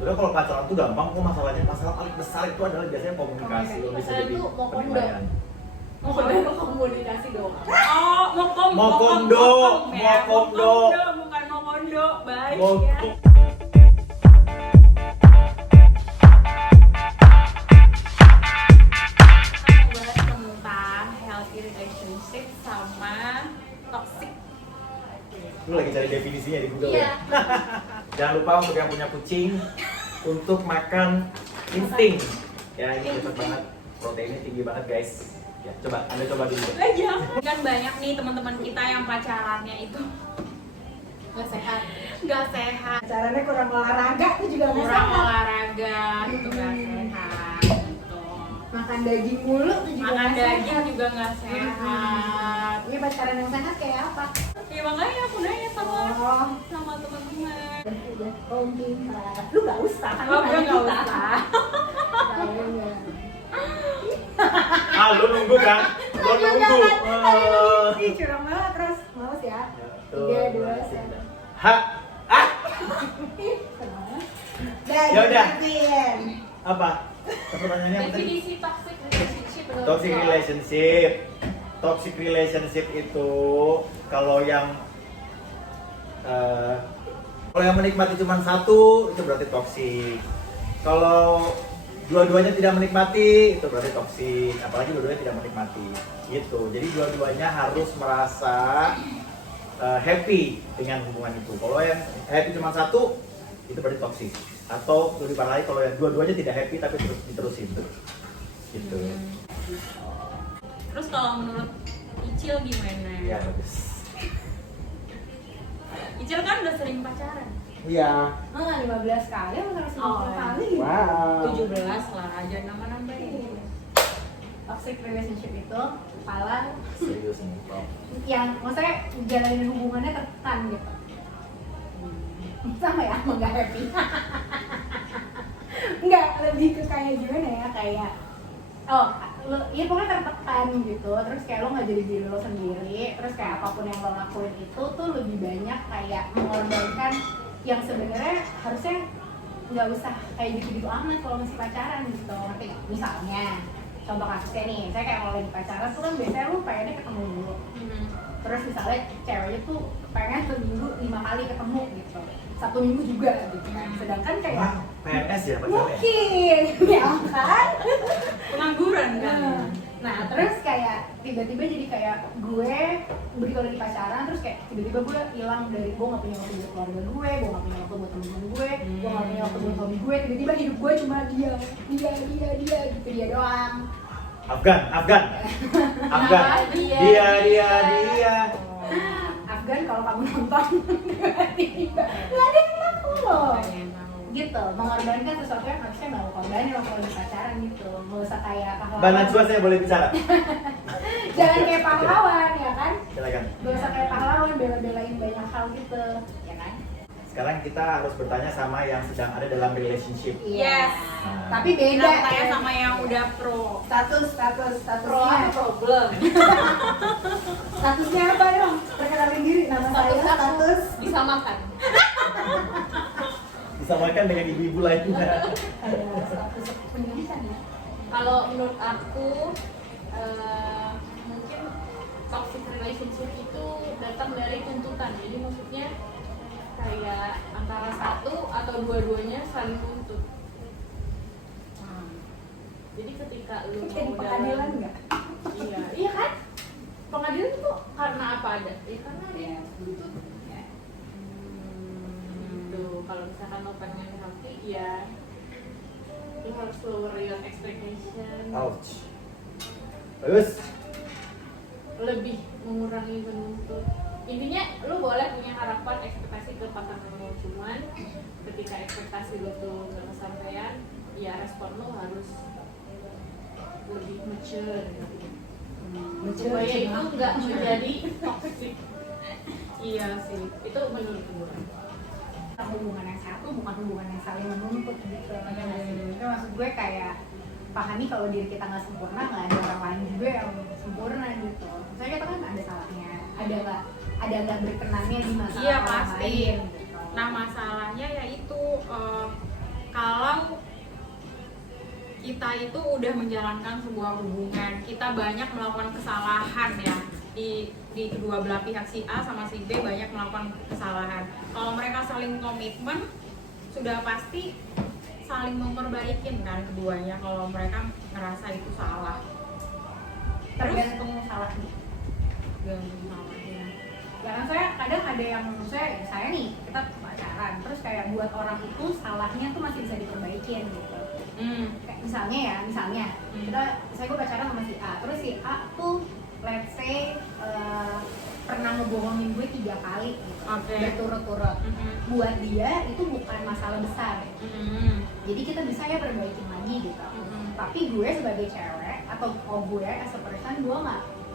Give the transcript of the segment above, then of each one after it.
Udah kalau pacaran tuh gampang kok masalahnya. Masalah paling besar itu adalah biasanya komunikasi. Lo bisa jadi penilaian. Mau komunikasi doang. Oh, Mau kondo. Bukan mau kondo. Baik ya. Bahas tentang healthy relationship sama toxic. Lu lagi cari definisinya di Google Iya. ya? Jangan lupa untuk yang punya kucing untuk makan insting. Ya, ini cepet banget. Proteinnya tinggi banget guys. Ya, Anda coba dulu. Jangan. Kan banyak nih teman-teman kita yang pacarannya itu Gak sehat. nggak sehat, Caranya kurang olahraga tuh juga gak kurang sehat. olahraga, gitu nggak sehat. Gitu. Makan daging mulu tuh juga Makan nggak daging sehat. juga nggak sehat. Iya, pacaran yang sehat kayak apa? Ya makanya aku nanya sama Oh, teman-teman. udah pintar. Lu gak usah kan? Oh, gue nanya nggak kita. usah. Tahu nggak? Ah, lu nunggu kan? Lu nunggu. Ih, curang banget terus. Males ya. 3, 2, 1. Ha? Ah? Ya udah. Apa? Pertanyaannya apa tadi? Definisi toxic relationship menurut Toxic lo? relationship. Toxic relationship itu kalau yang menikmati cuma satu itu berarti toxic. Kalau dua-duanya tidak menikmati itu berarti toxic. Apalagi dua-duanya tidak menikmati. Gitu. Jadi dua-duanya harus merasa happy dengan hubungan itu. Kalau yang happy cuma satu itu berarti toxic. Atau lebih parah lagi kalau yang dua-duanya tidak happy tapi terus diterusin. Gitu. Terus kalau menurut Icil gimana? Ya bagus. Icil kan udah sering pacaran. Iya. 15 kali atau 10 Oh, kali? Wow. 17 lah, aja nama-namain. Toxic relationship itu kepala Serius nih, Bro. yang maksudnya jalanin hubungannya tertekan gitu. Sama ya, emang gak happy. Enggak, lebih ke kayak gimana ya, kayak ya pokoknya tertekan gitu, terus kayak lo gak jadi diri lo sendiri, terus kayak apapun yang lo lakuin itu tuh lebih banyak kayak mengorbankan yang sebenarnya harusnya nggak usah kayak gitu-gitu amat kalau masih pacaran gitu, ngerti nggak? Misalnya contoh kasusnya nih, saya kayak kalau lagi pacaran tuh kan biasanya lu pengennya ketemu dulu, terus misalnya ceweknya tuh pengen seminggu 5 kali ketemu gitu, 1 minggu juga gitu kan, sedangkan kayak Wah, PNS ya pacarnya? mungkin ya kan. Pengangguran kan? Nah terus kayak tiba-tiba jadi kayak gue begitu lagi pacaran terus kayak tiba-tiba gue hilang dari, gue nggak punya waktu buat keluarga gue nggak punya waktu buat temen-temen gue nggak punya waktu buat hobi gue, tiba-tiba hidup gue cuma dia gitu, dia doang. Afgan. Dia. Afgan kalau kamu nonton tiba-tiba nggak ada yang tahu loh. Gitu, mengorbankan sesuatu yang harusnya nggak lo korbanin waktu lagi pacaran gitu, nggak usah kayak pahlawan. Mbak Najwa saya boleh bicara? Jangan kayak pahlawan ya kan, Silakan. nggak usah kayak pahlawan bela-belain banyak hal gitu ya kan. Sekarang kita harus bertanya sama yang sedang ada dalam relationship. Yes. Nah, Tapi beda Kita tanya sama yang udah pro. statusnya problem? statusnya apa dong, perkenalin diri, nama saya status Bisa makan. disamakan dengan ibu-ibu lainnya. status pendidikan ya. Kalau menurut aku mungkin toxic relationship itu datang dari tuntutan. Jadi maksudnya kayak antara satu atau dua-duanya saling nuntut. Jadi ketika lu Terus jadi mau pengadilan nggak? iya kan? Pengadilan itu karena apa ada? Ya karena ada yang tuntut. Gitu. Kalau misalkan lo pengen healthy ya lo harus lower your expectation. Ouch. Bagus. Lebih mengurangi menuntut. Intinya lo boleh punya harapan ekspektasi ke pasangan lo, cuman ketika ekspektasi lo tuh gak kesampaian ya respon lo harus lebih mature gitu. Supaya itu nggak menjadi toxic. Iya sih, itu menurut gue. Hubungan yang satu bukan hubungan yang saling menuntut gitu. Itu maksud gue kayak pahami kalau diri kita nggak sempurna, nggak ada orang lain juga yang sempurna gitu. Misalnya kita kan ada salahnya, ada nggak berkenannya di masalah Iya orang pasti. lain gitu. Nah masalahnya yaitu kita itu udah menjalankan sebuah hubungan, kita banyak melakukan kesalahan ya di kedua belah pihak, si A sama si B banyak melakukan kesalahan. Kalau mereka saling komitmen, sudah pasti saling memperbaikin kan keduanya kalau mereka ngerasa itu salah. Tergantung salahnya. Tergantung salahnya. Ya kan saya kadang ada yang saya nih kita pacaran terus kayak buat orang itu salahnya tuh masih bisa diperbaikin gitu. Kayak misalnya gue pacaran sama si A, terus si A tuh let's say pernah ngebohongin gue 3 kali gitu, berturut-turut. Buat dia itu bukan masalah besar. Jadi kita bisa ya perbaikin lagi gitu. Tapi gue sebagai cewek atau gue as a person,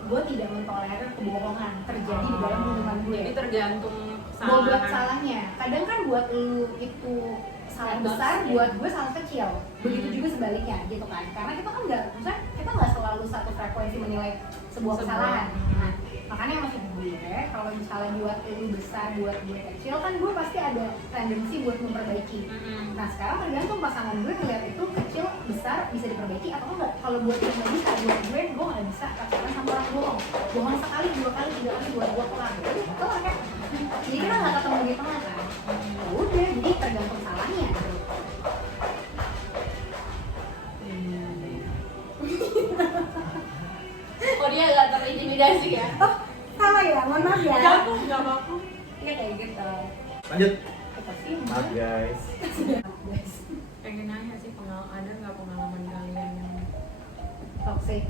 gue tidak mentolerir kebohongan terjadi di dalam hubungan gue. Jadi tergantung Buat salahnya. Kadang kan buat lu itu salah besar, buat gue salah kecil. Begitu juga sebaliknya gitu kan. Karena kita nggak selalu satu frekuensi menilai sebuah kesalahan. Nah, makanya maksud gue kalau misalnya buat lu besar, buat gue kecil kan gue pasti ada tendensi buat memperbaiki. Nah sekarang tergantung pasangan gue ngeliat itu kecil, besar bisa diperbaiki atau enggak. Kalau buat gue nggak bisa, buat gue nggak bisa pacaran sama orang bohong sekali, 2 kali, 3 kali, buat gue kelar. Kelar kan? Jadi kita nggak ketemu di tengah kan? Ya udah, jadi tergantung salahnya. Oh dia nggak terintimidasi ya? Salah ya, mohon maaf ya. nggak apa-apa. Iya kayak gitu. Lanjut. Apa sih? Maaf guys. Pengen nanya sih, ada nggak pengalaman kalian yang Toxic.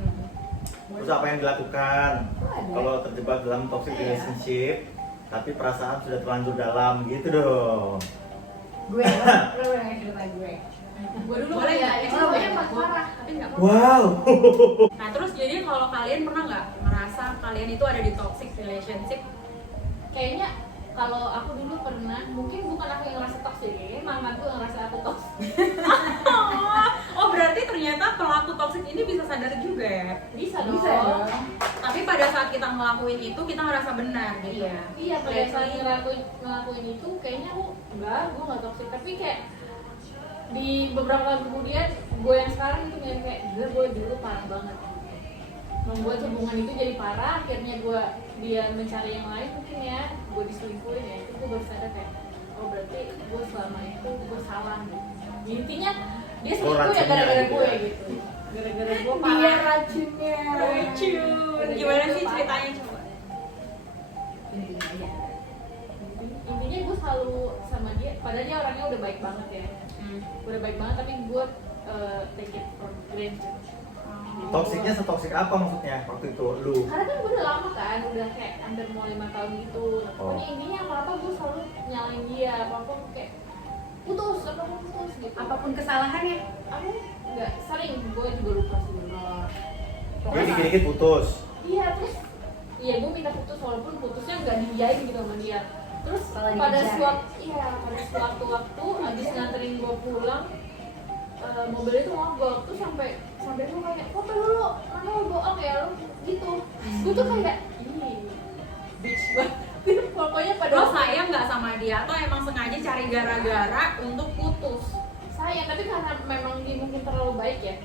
Terus apa yang dilakukan Ada. kalau terjebak dalam toxic Iya. relationship tapi perasaan sudah terlanjur dalam gitu dong. Gue, lo yang cerita gue. Gue dulu Boleh ya, nggak? itu Oh, banyak boleh. pas parah, tapi nggak apa-apa. Wow. Nah terus jadi kalau kalian pernah nggak ngerasa kalian itu ada di toxic relationship? Kayaknya kalau aku dulu pernah, mungkin bukan aku yang ngerasa toxic ya, mamaku yang ngerasa aku toxic. Oh berarti ternyata pelaku toxic ini bisa sadar juga ya? Bisa Bisa dong. dong. Tapi pada saat kita ngelakuin itu kita ngerasa benar gitu ya? Iya, pada saat ngelakuin itu kayaknya aku gue nggak toxic, tapi kayak di beberapa tahun kemudian gue yang sekarang itu kayak gue dulu parah banget, membuat hubungan itu jadi parah. Akhirnya dia mencari yang lain mungkin ya, gue diselingkuhin ya, itu gue baru sadar kayak oh berarti gue selama itu gue salah gitu. Intinya dia selingkuh ya gara-gara gitu gue ya. gitu, gara-gara gue Dia parah. racunnya. Racun. Gimana sih ceritanya coba? Intinya aja. Intinya gue selalu sama dia, padahal dia orangnya udah baik banget ya, udah baik banget, tapi gue take it for granted. Toksiknya setoksik apa maksudnya waktu itu lu? Karena kan gue udah lama kan, udah kayak hampir mau 5 tahun gitu. Nah, pokoknya intinya apa-apa gue selalu nyalain dia, apa-apa kayak putus gitu. Apapun kesalahannya. Aku nggak sering, gue juga lupa sih dulu. Jadi dikit-dikit putus. Iya, terus iya gue minta putus walaupun putusnya nggak diiyain gitu sama dia. Terus Malah pada dikejar. suatu waktu abis nganterin gue pulang, mobil itu mogok, terus sampai gue kayak foto dulu, mana lo bohong ya lo gitu. Gue tuh kayak bitch banget. Pokoknya pada Lo sayang nggak sama dia atau emang sengaja cari gara-gara untuk putus? sayang, tapi karena memang dia mungkin terlalu baik ya,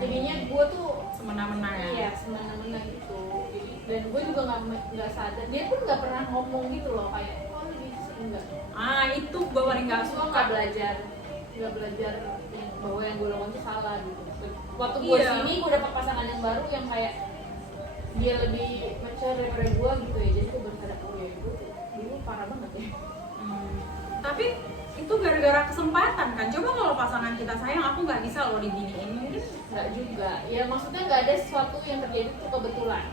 jadinya gue tuh Semena-mena ya? iya semena-mena gitu. Jadi, dan gue juga nggak sadar, dia pun nggak pernah ngomong gitu loh kayak oh lu gitu sih, enggak. Itu gue paling nggak Gue suka. nggak belajar bahwa yang gue lakukan itu salah gitu. Waktu gue Iya. sini gue dapet pasangan yang baru yang kayak dia lebih mature daripada gue gitu ya, jadi gue baru sadar oh ya gue tuh dulu parah banget ya. Tapi itu gara-gara kesempatan kan? Coba kalau pasangan kita sayang, aku nggak bisa loh diginiin, mungkin Nggak juga, ya maksudnya nggak ada sesuatu yang terjadi itu kebetulan.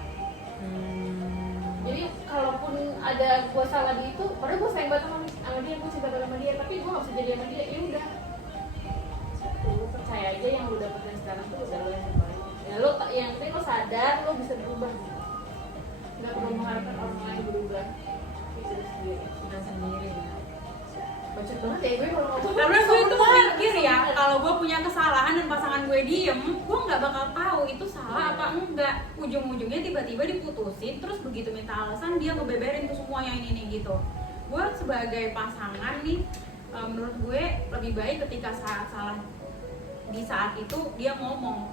Jadi kalaupun ada gue salah di itu, padahal gue sayang banget sama dia, gue cinta banget sama dia, tapi gue nggak bisa jadi sama dia, ya udah. Lu percaya aja yang lu dapetin sekarang tuh udah lo yang terbaik. Ya lo yang penting lo sadar lo bisa berubah. Nggak perlu mengharapkan orang lain berubah. Bisa sendiri. kita sendiri ya. Bacot banget ya gue kalau ngomong. Karena gue itu mikir ya, kalau gue punya kesalahan dan pasangan gue diem, gue nggak bakal tahu itu salah apa enggak. Ujung-ujungnya tiba-tiba diputusin, terus begitu minta alasan dia ngebeberin tuh semua yang ini gitu. Gue sebagai pasangan nih, menurut gue lebih baik ketika saat salah di saat itu dia ngomong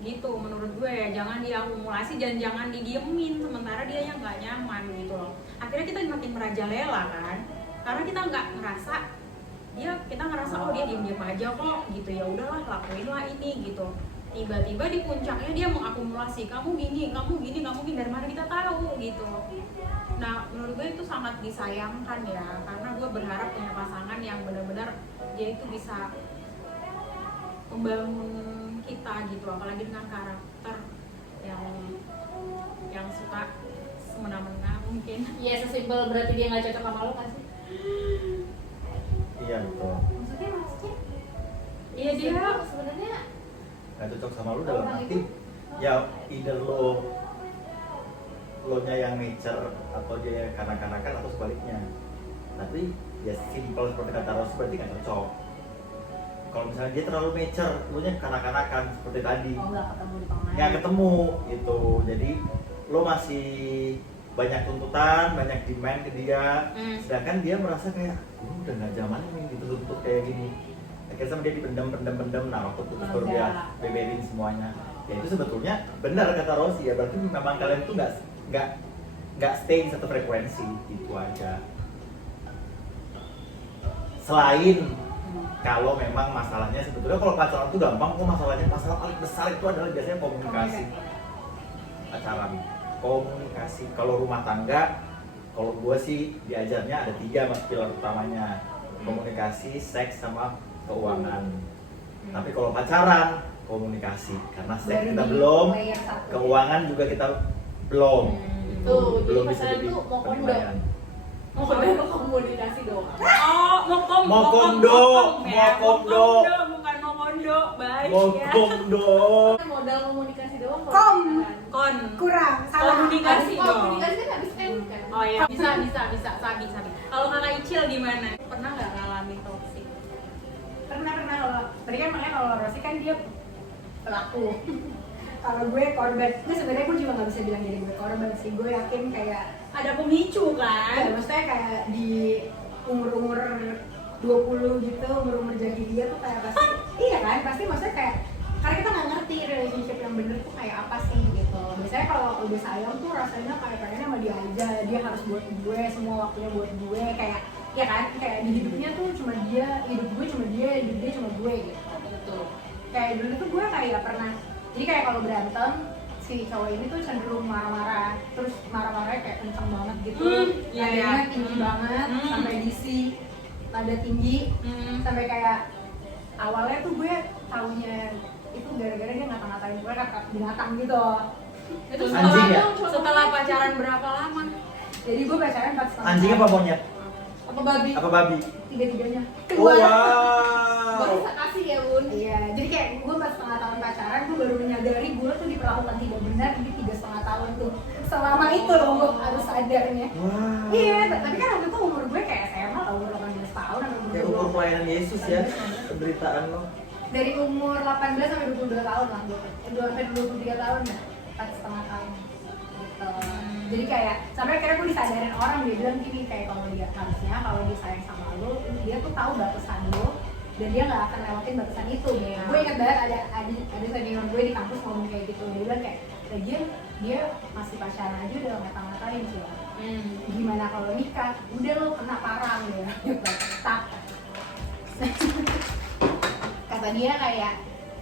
gitu. Menurut gue ya, jangan diakumulasi dan jangan didiemin sementara dia yang nggak nyaman gitu loh. Akhirnya kita makin merajalela kan, karena kita nggak ngerasa kita ngerasa oh dia diem aja kok gitu, ya udahlah lakuin lah ini gitu. Tiba-tiba di puncaknya dia mengakumulasi, kamu gini, dari mana kita tahu gitu. Nah menurut gue itu sangat disayangkan ya, karena gue berharap punya pasangan yang benar-benar dia itu bisa membangun kita gitu, apalagi dengan karakter yang suka semena-mena mungkin. Iya, sesimpel berarti dia nggak cocok sama lo kan sih? Iya betul. Maksudnya Iya dia sebenarnya Nggak cocok sama lu dalam arti ya either lo nya yang nature atau dia yang kanak-kanakan atau sebaliknya. Tapi ya simple seperti kata Rose, berarti nggak cocok. Kalau misalnya dia terlalu mature, lu nya kanak-kanakan seperti tadi, nggak ketemu di tengah. nggak ketemu gitu. Jadi lo masih banyak tuntutan, banyak demand ke dia, sedangkan dia merasa kayak udah nggak zamannya nih dituntut kayak gini. Akhirnya sama dia dipendam, nah waktu putus baru dia beberin semuanya. Ya itu sebetulnya benar kata Rosi ya, berarti memang kalian tuh nggak stay di satu frekuensi, itu aja. Selain kalau memang masalahnya sebetulnya kalau pacaran itu gampang kok, masalah paling besar itu adalah biasanya komunikasi. Pacaran, komunikasi. Kalau rumah tangga, kalau gue sih diajarnya ada 3 pilar utamanya: komunikasi, seks, sama keuangan. Tapi kalau pacaran, komunikasi, karena seks kita belum, keuangan juga kita belum. Tuh, Belum jadi bisa pacaran jadi tuh mau kondo, penilaian. mau komunikasi doang. oh Mokondo, bukan mau kondo, baik ya. Mokondo. Modal komunikasi doang. Kon kurang salah. komunikasi dong. Komunikasi kan habis kan? Oh iya, bisa sabi. Kalau kakak Icil gimana? Pernah nggak ngalamin toxic? Pernah kalau tadi kan makanya kalau Rosi kan dia pelaku. Kalau gue korban, nah sebenarnya gue juga nggak bisa bilang jadi gue korban sih. Gue yakin kayak Ada pemicu kan? ya, maksudnya kayak di umur 20 gitu, umur jahiliyah tuh kayak pasti iya kan, pasti maksudnya kayak karena kita nggak ngerti relationship yang bener tuh kayak apa sih gitu. Biasanya kalau udah sayang tuh rasanya kayak pengennya sama dia aja, dia harus buat gue, semua waktunya buat gue, kayak ya kan, kayak di hidupnya tuh cuma dia, hidup gue cuma dia, hidup dia cuma gue gitu. Betul. Kayak dulu tuh gue kayak pernah, jadi kayak kalau berantem si cowok ini tuh cenderung marah-marah, terus marah-marahnya kayak kenceng banget gitu, iya, nadanya iya. tinggi banget, sampai DC nada tinggi, sampai kayak awalnya tuh gue taunya itu gara-gara dia ngata-ngatain gue kata binatang gitu. Itu Anjing ya? Setelah pacaran berapa lama? Jadi gue pacaran 4,5 tahun. Anjing apa monyet? apa babi? Apa babi? Tiga-tiganya. Oh, Kedua. Baru wow. kasih ya bun. Iya, jadi kayak gue 4,5 tahun pacaran, gue baru menyadari gue tuh diperlakukan tidak benar di 3,5 tahun tuh. Selama itu loh gue harus sadarnya. Wow. Iya, tapi kan waktu itu umur gue kayak SMA lah, umur 18 tahun atau umur Ya umur pelayanan Yesus ya, penderitaan lo. dari umur 18 sampai 22 tahun lah gue. 2 sampai 23 tahun ya, 4,5 tahun. Gitu. Jadi kayak sampai akhirnya gue disadarin orang, dia bilang gini kayak kalau dia harusnya kalau dia sayang sama lo, dia tuh tahu batasan lo dan dia nggak akan lewatin batasan itu. Iya. Gue ingat banget ada senior gue di kampus ngomong kayak gitu, dia bilang kayak lagian dia masih pacaran aja udah ngata-ngatain sih. Gimana kalau nikah? Udah lo kena parang ya. Tak. Kata dia kayak,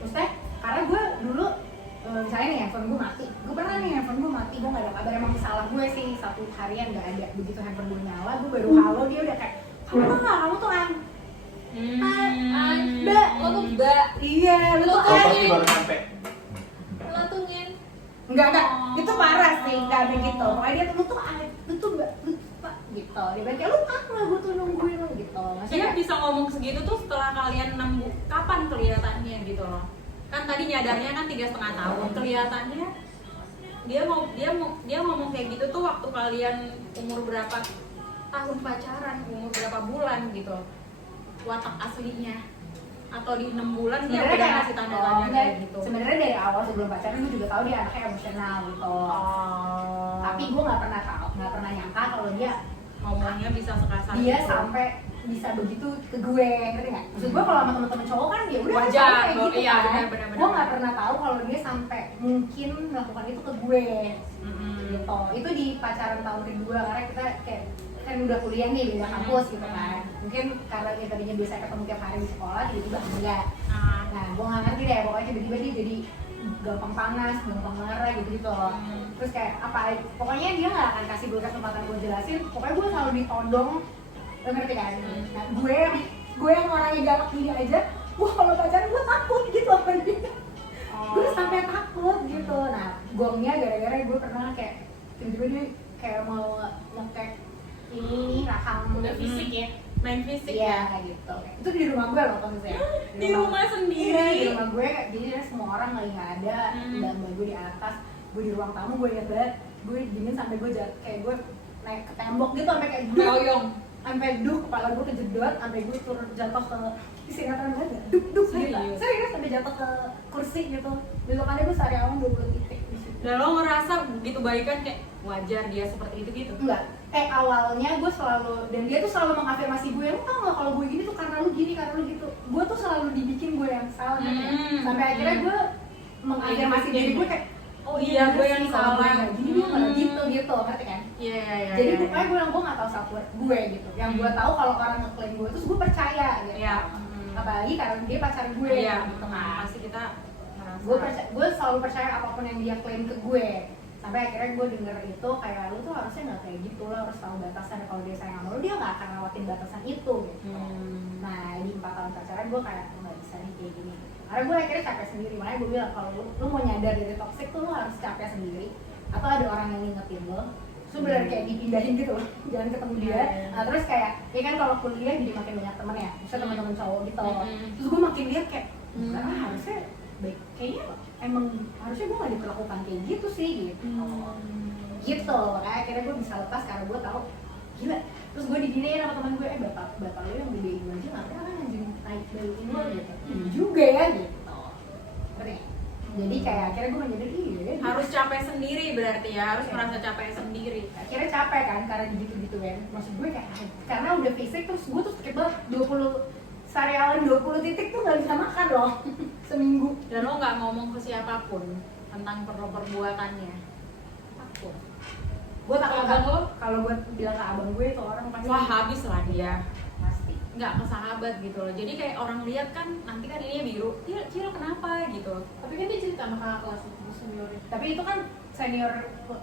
maksudnya karena gue dulu misalnya nih handphone gue mati, gue pernah nih handphone gue mati, gue gak ada kabar, emang salah gue sih, satu harian gak ada, begitu handphone gue nyala, gue baru halo, dia udah kayak kamu tuh gak, kamu tuh Mbak, lo tuh mbak. iya, lu tuh Oh, pasti baru nyampe. Latungin. enggak, itu parah sih, enggak begitu, pokoknya dia tuh, lu tuh mbak, lu tuh pak, gitu, dia bilang kayak lu apa, gue tuh nungguin lu, gitu. Dia bisa ngomong segitu tuh setelah kalian nemu kapan kelihatannya gitu loh. Kan tadi nyadarnya kan 3,5 tahun, kelihatannya dia ngomong kayak gitu tuh waktu kalian umur berapa tahun pacaran, umur berapa bulan gitu, watak aslinya, atau di 6 bulan dia sebenarnya udah kayak ngasih tanda-tanda kayak gitu. sebenarnya dari awal sebelum pacaran gue juga tahu dia anaknya emosional gitu, tapi gue nggak pernah nyangka kalau dia ngomongnya bisa sekasar dia gitu. sampai bisa begitu ke gue, ngerti nggak? Maksud gue kalau sama temen-temen cowok kan dia udah Wajar, sama kayak gitu iya, kan. benar. Gue nggak pernah tahu kalau dia sampai mungkin melakukan itu ke gue gitu. Itu di pacaran tahun kedua karena kita kayak kan udah kuliah nih beda kampus gitu kan. Mungkin karena dia tadinya biasa ketemu tiap hari di sekolah tiba-tiba enggak. Nah gue nggak ngerti deh pokoknya tiba-tiba dia jadi gampang panas, gampang marah gitu loh. Terus kayak apa? Pokoknya dia nggak akan kasih gue kesempatan gue jelasin. Pokoknya gue selalu ditodong, lo ngerti kan? Nah, gue yang orangnya galak gini aja, gue kalau pacaran gue takut gitu sama dia. Gue sampai takut gitu. Nah, gongnya gara-gara gue pernah kayak tiba-tiba dia kayak mau ngecek ini rahang Udah fisik ya. Main fisik iya ya. kayak gitu. Itu di rumah gue loh konsepnya. Di rumah sendiri. Iya, di rumah gue jadi semua orang lagi nggak ada dan gue di atas, gue di ruang tamu gue liat banget, gue dingin sampai gue kayak gue naik ke tembok gitu sampai kayak Meoyong. sampai kepala gue kejedot sampai gue turun jatuh ke sinetron banget duk gitu serius sampai jatuh ke kursi gitu besokannya gue seharian 20 titik di situ. Dan lo ngerasa begitu baikan kayak wajar dia seperti itu gitu? Enggak, awalnya gue selalu, dan dia tuh selalu mengafirmasi gue, lu tau gak kalau gue gini tuh karena lu gini, karena lu gitu. Gue tuh selalu dibikin gue yang salah kan ya. Sampai akhirnya gue mengafirmasi diri gue kayak, oh iya gue yang sih, kalau gue salah. nggak gini dia malah gitu, ngerti kan? Iya. Jadi pokoknya gue bilang gue gak tau self worth gue gitu. Yang gue tahu kalau orang ngeklaim gue terus gue percaya gitu. Iya. Apalagi karena dia pacar gue Iya, gitu kan. pasti kita merasa. Gue selalu percaya apapun yang dia klaim ke gue. Sampai akhirnya gue denger itu kayak lu tuh harusnya nggak kayak gitu, lo harus tahu batasan. Kalau dia sayang sama lu dia nggak akan lewatin batasan itu gitu. Nah di 4 tahun pacaran gue kayak nggak bisa nih kayak gini. Karena gue akhirnya capek sendiri. Makanya gue bilang kalau lu mau nyadar dari toxic tuh lu harus capek sendiri. Atau ada orang yang ngingetin lo. Terus bener kayak dipindahin gitu loh, jangan ketemu dia. Nah terus kayak, ya kan kalau kuliah jadi makin banyak temen ya, misalnya teman-teman cowok gitu. Terus gue makin lihat kayak, karena harusnya baik, kayaknya emang harusnya gue gak diperlakukan kayak gitu sih gitu. Gitu, makanya akhirnya gue bisa lepas karena gue tahu gila. Terus gue diginiin sama teman gue, bapak lu yang gedein gue aja gak pernah kan anjing naik baikin lo gitu. Iya juga ya gitu. Ngerti? Jadi kayak akhirnya gue menyadari iya harus capek sendiri berarti ya, harus merasa capek sendiri. akhirnya capek kan karena gitu-gitu kan. Maksud gue kayak karena udah fisik terus gue tuh sakit banget 20 sariawan 20 titik tuh gak bisa makan loh seminggu. Dan lo nggak ngomong ke siapapun tentang perbuatannya. Takut. Gue takut Abang lo? kalau gue bilang ke abang gue itu orang pasti Wah habis lah dia. pasti. Nggak ke sahabat gitu loh. Jadi kayak orang lihat kan nanti kan ini biru. Cil kenapa gitu. Tapi kan dia cerita sama kakak kelas itu senior. Tapi itu kan senior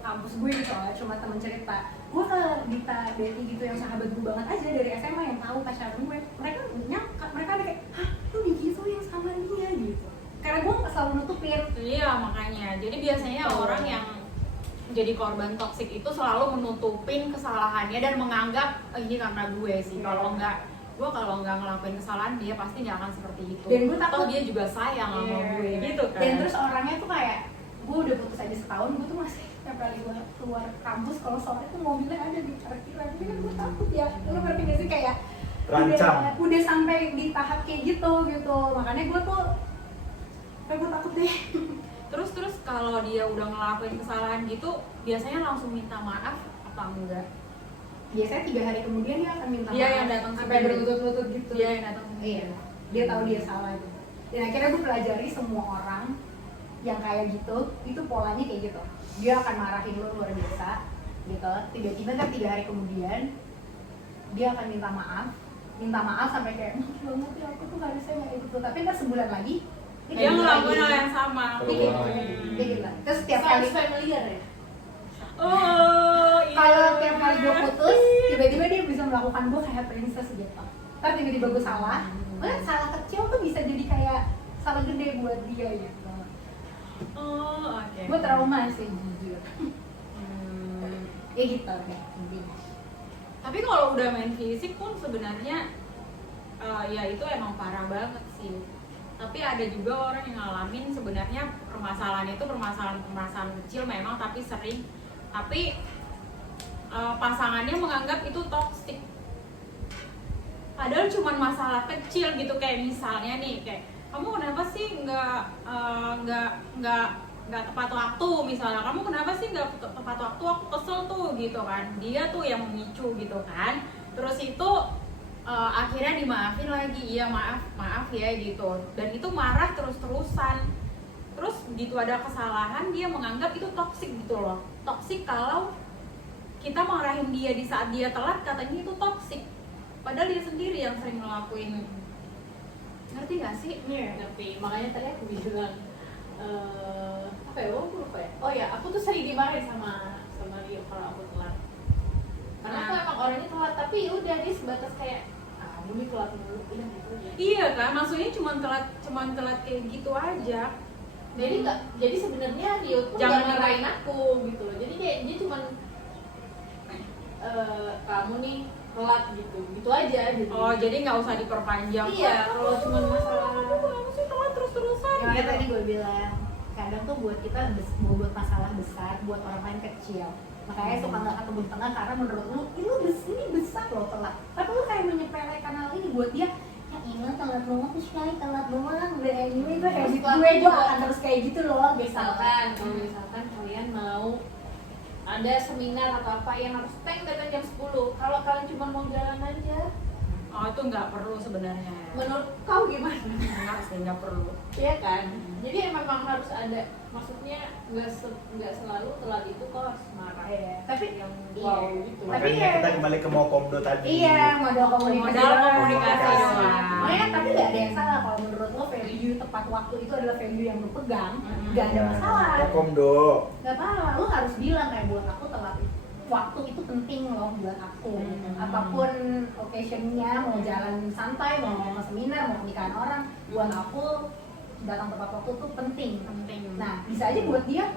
kampus gue gitu lah, cuma teman cerita. Gue ke Dita Betty gitu yang sahabat gue banget aja dari SMA yang tahu pacaran gue. Mereka nyangka, mereka ada kayak, hah lu digituin sama dia gitu. Karena gue selalu nutupin. Iya makanya. Jadi biasanya orang yang menjadi korban toksik itu selalu menutupin kesalahannya dan menganggap ini karena gue sih. Kalau nggak ngelakuin kesalahan dia pasti nggak akan seperti itu. Dan gue takut Toh dia juga sayang sama gue gitu kan. Dan terus orangnya tuh kayak gue udah putus aja setahun, gue tuh masih tiap kali gue keluar kampus kalau sore tuh mobilnya ada di parkiran. Tapi kan gue takut ya, lu ngerti gak sih kayak Terancam. udah sampai di tahap kayak gitu. Makanya gue tuh kayak gue takut deh. Terus kalau dia udah ngelakuin kesalahan gitu biasanya langsung minta maaf apa enggak? Biasanya 3 hari kemudian dia akan minta Dia maaf yang datang sampai sendiri. berlutut-lutut gitu. Dia yang datang Iya, dia tahu dia salah gitu. Dan akhirnya gue pelajari semua orang yang kayak gitu, itu polanya kayak gitu. Dia akan marahin lo luar biasa, gitu. Tiba-tiba kan 3 hari kemudian dia akan minta maaf sampai kayak, maaf banget ya aku tuh harusnya nggak kayak gitu. Tapi ntar sebulan lagi dia ngelakuin hal yang sama. Dia kayak gitu, dia gitu. Terus tiap kali familiar ya. Oh iya. kalau tiap kali gue putus, tiba-tiba dia bisa melakukan gue kayak princess gitu. Ntar tiba-tiba gue salah, salah kecil tuh bisa jadi kayak salah gede buat dia gitu. Oh oke. Gue trauma sih jujur. Ya gitu deh intinya. Tapi kalau udah main fisik pun sebenarnya ya itu emang parah banget sih. Tapi ada juga orang yang ngalamin sebenarnya permasalahan itu permasalahan kecil memang tapi sering. Tapi pasangannya menganggap itu toksik. Padahal cuma masalah kecil gitu kayak misalnya nih kayak kamu kenapa sih nggak tepat waktu misalnya kamu kenapa sih nggak tepat waktu aku kesel tuh gitu kan dia tuh yang memicu gitu kan terus itu akhirnya dimaafin lagi, iya maaf ya gitu, dan itu marah terus-terusan. Terus gitu ada kesalahan dia menganggap itu toksik gitu loh. Toksik kalau kita marahin dia di saat dia telat, katanya itu toksik, padahal dia sendiri yang sering ngelakuin. Ngerti gak sih? Iya. Tapi makanya tadi aku bilang apa ya, aku lupa ya. Oh ya, aku tuh sering dimarahin sama Rio kalau aku telat. Karena aku emang orangnya telat, tapi ya udah dia sebatas kayak kamu nih telat mulu, udah gitu aja. Iya kan, maksudnya cuman telat kayak gitu aja. Jadi nggak, jadi sebenarnya Rio tuh Jangan nggak marahin aku gitu. Jadi kayak dia cuman kamu nih telat gitu aja gitu. Oh, jadi nggak usah diperpanjang. Iya, kalau cuma masalah kamu sih telat terus-terusan. Ya, makanya gitu. tadi gue bilang kadang tuh buat kita buat masalah besar, buat orang lain kecil. Makanya suka nggak ketemu di tengah karena menurut lu ini besar loh telat. Tapi lu kayak menyepelekan hal ini buat dia. Ya ini telat doang, terus sekali telat doang. Dan ini gue kayak gitu, gue akan terus kayak gitu loh. misalkan kalau misalkan kalian mau ada seminar atau apa yang harus datang jam 10. Kalau kalian cuma mau jalan aja, Oh, itu nggak perlu sebenarnya. menurut kau gimana? Enggak sih, nggak perlu. Iya kan? Jadi memang harus ada, maksudnya nggak selalu telat itu kok harus marah. Iya, tapi yang iya. wow gitu. Tapi Makanya ya- kita kembali ke mau komdo tadi. Iya, modal komunikasi. Modal komunikasi doang. Makanya tapi nggak ada yang salah kalau menurut lo value tepat waktu itu adalah value yang lo pegang, nggak ada Ya, masalah. mau komdo. Nggak apa-apa, lo harus bilang kayak buat aku telat waktu itu penting loh buat aku. Apapun occasionnya, mau jalan santai, mau seminar, mau nikahan orang, buat aku datang tepat waktu tuh penting. Nah, bisa aja buat dia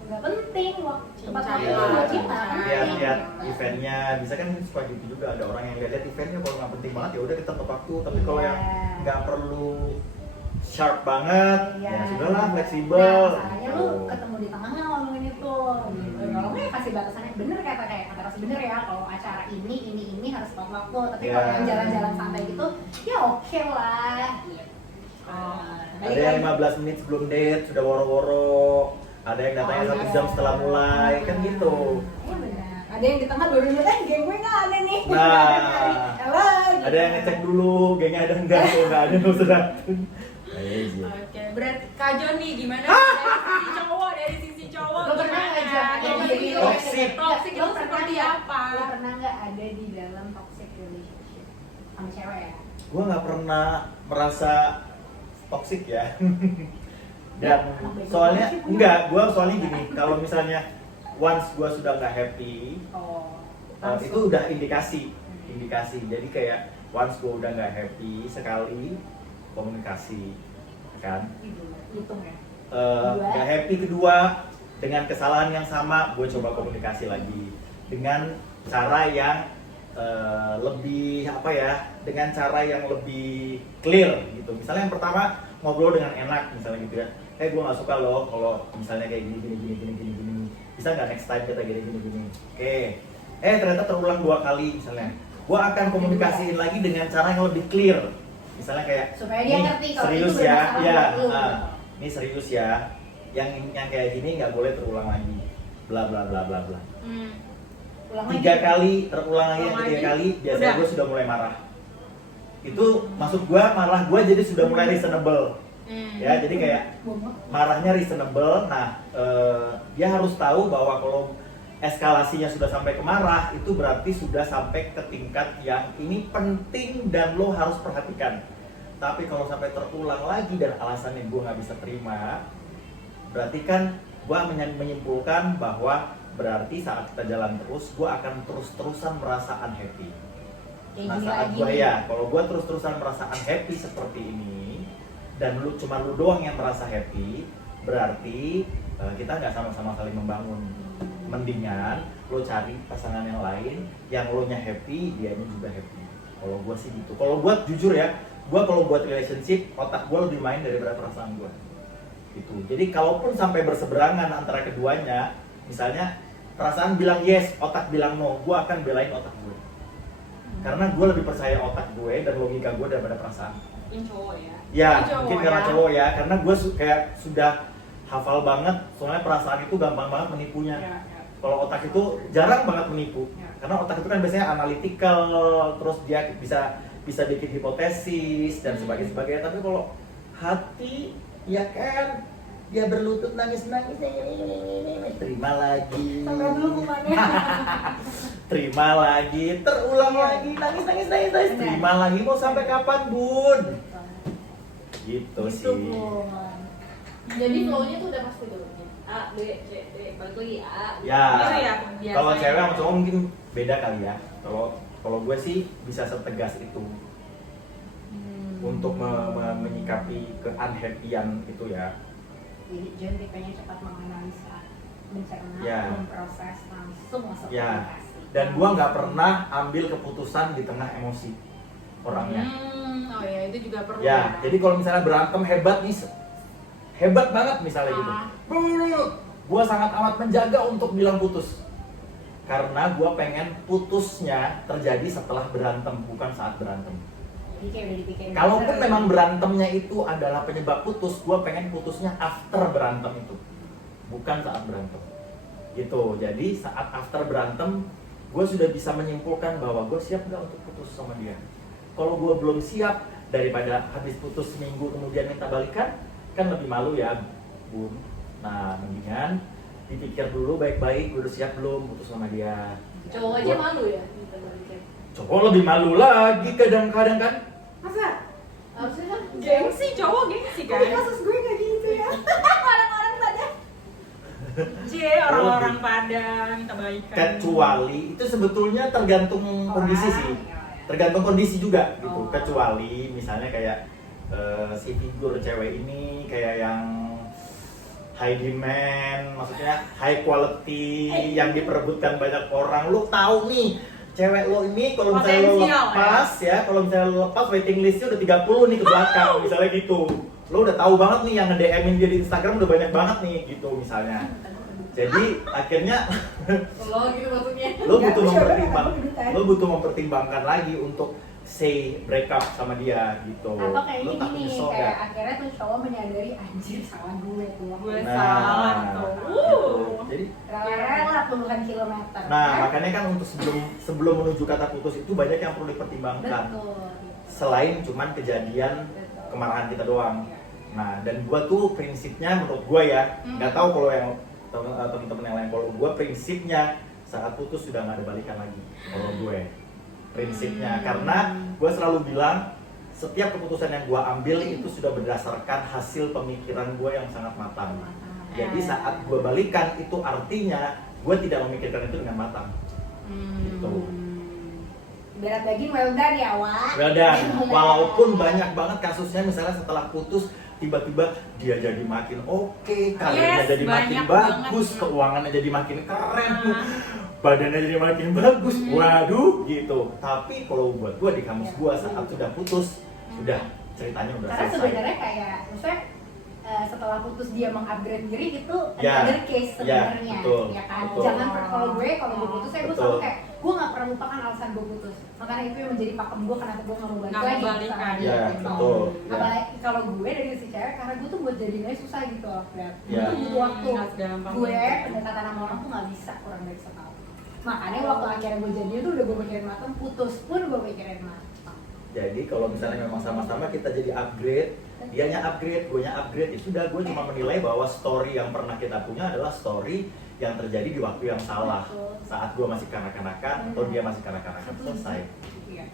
nggak penting waktu tepat waktu itu buat dia nggak penting. Lihat eventnya, bisa kan suka gitu juga, ada orang yang lihat eventnya kalau nggak penting banget ya udah kita tepat waktu, tapi kalau yang nggak perlu sharp banget, Iya. ya sudahlah fleksibel. Nah, masalahnya lu gitu. ketemu di tengahnya ngomongin itu. Gitu. Kalau nggak ya kasih batasannya bener kata kasih bener ya kalau acara ini harus tepat waktu. Tapi Iya. kalau yang jalan-jalan santai gitu, ya oke lah. Ada yang 15 menit sebelum date sudah woro-woro, ada yang datangnya 1 jam setelah mulai, kan gitu. Iya benar. Ada yang di tengah baru bilang, geng gue nggak ada nih. Nah, Halo. ada yang ngecek dulu, gengnya ada enggak, kalau nggak ada nggak usah datang. Aja. Oke, berarti Kak Joni gimana? Dari sisi cowok Lo pernah nggak gimana? ada Yang di lebih toxic? toxic itu Lo pernah seperti nggak- apa? Lo pernah nggak ada di dalam toxic relationship sama cewek ya? Gue nggak pernah merasa toxic ya. Dan soalnya enggak, gue soalnya gini, kalau misalnya once gue sudah nggak happy, Oh. itu udah indikasi. Jadi kayak once gue udah nggak happy sekali, komunikasi, kan? Hitung ya. Nggak happy kedua dengan kesalahan yang sama, gue coba komunikasi lagi dengan cara yang lebih apa ya, dengan cara yang lebih clear gitu. Misalnya yang pertama ngobrol dengan enak, misalnya gitu ya. Gue nggak suka loh kalau misalnya kayak gini. Bisa nggak next time kita gini. Oke. Ternyata terulang 2 kali misalnya. Gue akan komunikasiin lagi dengan cara yang lebih clear. Misalnya kayak Supaya dia "Nih, ngerti kalau serius itu ya, bermasalah ya, buat lu." ini serius ya. Yang kayak gini nggak boleh terulang lagi. Bla bla bla bla bla. Ulang 3 lagi. kali terulang lagi, yang Ulang ketiga lagi, kali biasanya udah. gue sudah mulai marah. Itu maksud gue marah gue jadi sudah mulai reasonable. Ya, jadi kayak marahnya reasonable. Nah, dia harus tahu bahwa kalau eskalasinya sudah sampai ke marah, itu berarti sudah sampai ke tingkat yang ini penting dan lo harus perhatikan. Tapi kalau sampai terulang lagi dan alasannya gue nggak bisa terima, berarti kan gue menyimpulkan bahwa berarti saat kita jalan terus, gue akan terus-terusan merasa unhappy. Kayak Nah gini saat lagi gue nih. ya, kalau gue terus-terusan merasa unhappy seperti ini, dan cuma lu doang yang merasa happy, berarti kita nggak sama-sama saling membangun. Mendingan lo cari pasangan yang lain yang lo nya happy, dianya juga happy. Kalau gue sih gitu. Kalau gue jujur ya, gue kalau buat relationship otak gue lebih main daripada perasaan gue. Gitu. Jadi kalaupun sampai berseberangan antara keduanya, misalnya perasaan bilang yes, otak bilang no, gue akan belain otak gue. Karena gue lebih percaya otak gue dan logika gue daripada perasaan. Mungkin cowok ya. Ya, Cowok mungkin karena ya. cowok ya, karena gue kayak sudah hafal banget, soalnya perasaan itu gampang banget menipunya. Ya. Kalau otak itu jarang banget menipu. Karena otak itu kan biasanya analytical, terus dia bisa bikin hipotesis dan sebagainya. Tapi kalau hati, ya kan, dia berlutut nangis, terima lagi. Sampai dulu kumannya. Terima lagi, terulang lagi, nangis, Benar. terima lagi, mau sampai kapan bun? Gitu sih. Bun. Jadi flow-nya tuh udah pasti dulu. A, B, C, D, balik lagi A. Ya, Gitu ya, biasanya. kalau cewek sama cowok mungkin beda kali ya. Kalau gue sih bisa setegas itu untuk menyikapi ke-unhappyan itu ya. Jadi John tipenya cepat menganalisa, mencerna, Ya. memproses, langsung masuk Ya. komunikasi. Dan gue nggak pernah ambil keputusan di tengah emosi orangnya. Oh ya, itu juga perlu. Ya, jadi kalau misalnya berantem hebat nih, hebat banget misalnya gitu. Gue sangat amat menjaga untuk bilang putus. Karena gue pengen putusnya terjadi setelah berantem, bukan saat berantem. Jadi kayak udah dipikirin. Kalaupun memang berantemnya itu adalah penyebab putus, gue pengen putusnya after berantem itu, bukan saat berantem. Gitu. Jadi saat after berantem, gue sudah bisa menyimpulkan bahwa gue siap nggak untuk putus sama dia. Kalau gue belum siap, daripada habis putus seminggu kemudian minta balikan, kan lebih malu ya, Bun. Nah, mendingan dipikir dulu baik-baik, gue udah siap belum putus sama dia. Cowok aja malu ya minta balikan. Cowok lebih malu lagi kadang-kadang kan. Masa? Harusnya kan Gengsi, cowok gengsi kan. Tapi kasus gue gak gitu ya. Orang-orang pada. Orang-orang pada minta baikan. Kecuali itu sebetulnya tergantung kondisi sih, tergantung kondisi juga gitu. Oh. Kecuali misalnya kayak si figur cewek ini kayak yang high demand, maksudnya high quality yang diperebutkan banyak orang. Lu tahu nih cewek lo ini kalau misalnya lo Potensial, lepas ya, kalau misalnya lo lepas waiting listnya udah 30 nih ke belakang misalnya gitu. Lo udah tahu banget nih yang nge-DM-in dia di Instagram udah banyak banget nih gitu misalnya. Jadi akhirnya lo gitu maksudnya. lo butuh mempertimbangkan lagi untuk say break up sama dia gitu. Atau Lo kayaknya takut gini, nyesel kayak nggak? akhirnya tuh cowok menyadari anjir salah gue tuh. Gue Nah, salah tuh. gitu. Jadi Rela puluhan kilometer. nah kan? makanya kan untuk sebelum menuju kata putus itu banyak yang perlu dipertimbangkan. Betul. Selain cuman kejadian Betul. kemarahan kita doang. Nah, dan gua tuh prinsipnya menurut gua ya, nggak tahu kalau yang teman-teman yang lain, kalau gua prinsipnya saat putus sudah nggak ada balikan lagi. Kalau gue prinsipnya, karena gua selalu bilang setiap keputusan yang gua ambil itu sudah berdasarkan hasil pemikiran gua yang sangat matang. Jadi saat gua balikan itu artinya gua tidak memikirkan itu dengan matang. Gitu. Berat daging well done ya, Wak. Well done. Walaupun banyak banget kasusnya misalnya setelah putus tiba-tiba dia jadi makin oke, karirnya Yes, jadi makin banyak bagus, banget. keuangannya jadi makin keren, badannya jadi makin bagus. Waduh, gitu. Tapi kalau buat gua di kamus gua saat sudah putus, sudah ceritanya udah Karena selesai. sebenarnya kayak maksudnya setelah putus dia mengupgrade diri itu Ya, another case sebenarnya, betul, ya kan. betul. Jangan kalau gue putus saya gue Betul. selalu kayak gue nggak pernah lupakan alasan gue putus. Makanya itu yang menjadi pakem gue kenapa gue nggak mau balik Nggak mau lagi balikan. sama dia, Ya, gitu. betul. Ya. Apalagi kalau gue dari si cewek karena gue tuh buat jadinya susah gitu loh, Brad. Gue Ya. tuh butuh waktu. Nggak segampang Gue itu. pendekatan sama orang tuh nggak bisa kurang dari setahun. Makanya waktu akhirnya gue jadian tuh udah gue pikirin matang, putus pun gue pikirin matang. Jadi kalau misalnya memang sama-sama kita jadi upgrade, dianya upgrade, guanya upgrade, ya sudah, gue cuma menilai bahwa story yang pernah kita punya adalah story yang terjadi di waktu yang salah. Betul. Saat gue masih kanak-kanakan atau dia masih kanak-kanakan, selesai. Iya.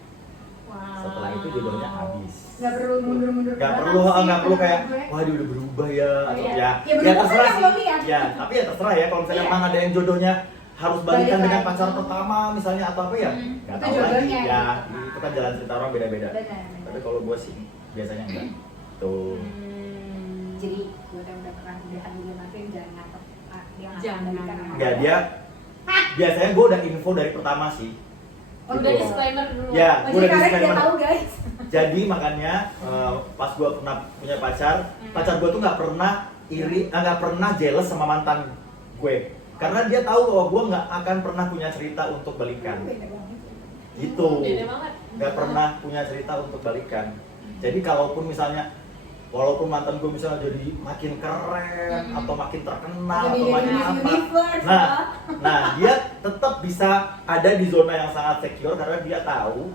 Setelah itu jodohnya habis. Nggak perlu mundur-mundur. Nggak belakang perlu, sih, nggak perlu menurut kayak, gue. wah dia udah berubah ya, atau Iya. ya, Ya, berubah terserah kan sih. belum lihat. Ya, tapi ya terserah ya. Kalau misalnya Iya. memang ada yang jodohnya harus balikan Balik dengan lagi. pacar pertama misalnya atau apa ya, nggak Itu tahu lagi. jodohnya. Ya, itu kan jalan cerita orang beda-beda. Benar. Tapi kalau gue sih biasanya enggak. Tuh. Jadi gue yang udah pernah udahan dia makin jangan ngatok. Dia nggak Jangan. akan balikan sama Enggak, gue. dia biasanya gue udah info dari pertama sih. Oh, Udah Gitu. disclaimer dulu. Ya, Oh, gue jadi udah kalian disclaimer. udah tahu guys. Jadi makanya pas gue pernah punya pacar gue tuh nggak pernah iri, nggak pernah jealous sama mantan gue, karena dia tahu bahwa gue nggak akan pernah punya cerita untuk balikan, Beda banget. gitu. Beda banget. Nggak pernah punya cerita untuk balikan. Jadi kalaupun misalnya walaupun mantan gue misalnya jadi makin keren atau makin terkenal Jadi atau makin Miss apa, Universe, nah dia tetap bisa ada di zona yang sangat secure karena dia tahu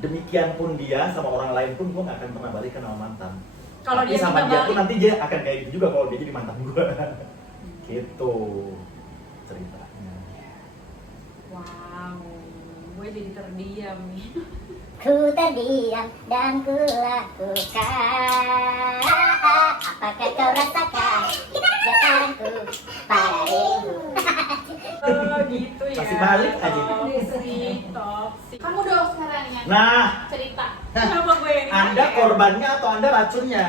demikian pun dia sama orang lain pun gue nggak akan pernah balikan sama mantan. Kalau Tapi dia sama minta dia balik, pun nanti dia akan kayak gitu juga kalau dia jadi mantan gue. Gitu ceritanya. wow, gue jadi terdiam nih. Ku terdiam dan ku lakukan. Apakah kau rasakan getaranku pada dirimu? Oh gitu ya. Masih balik aja. Toxic. Kamu dong sekarang yang Nah, cerita. Kenapa gue yang Anda ditanya? korbannya atau Anda racunnya?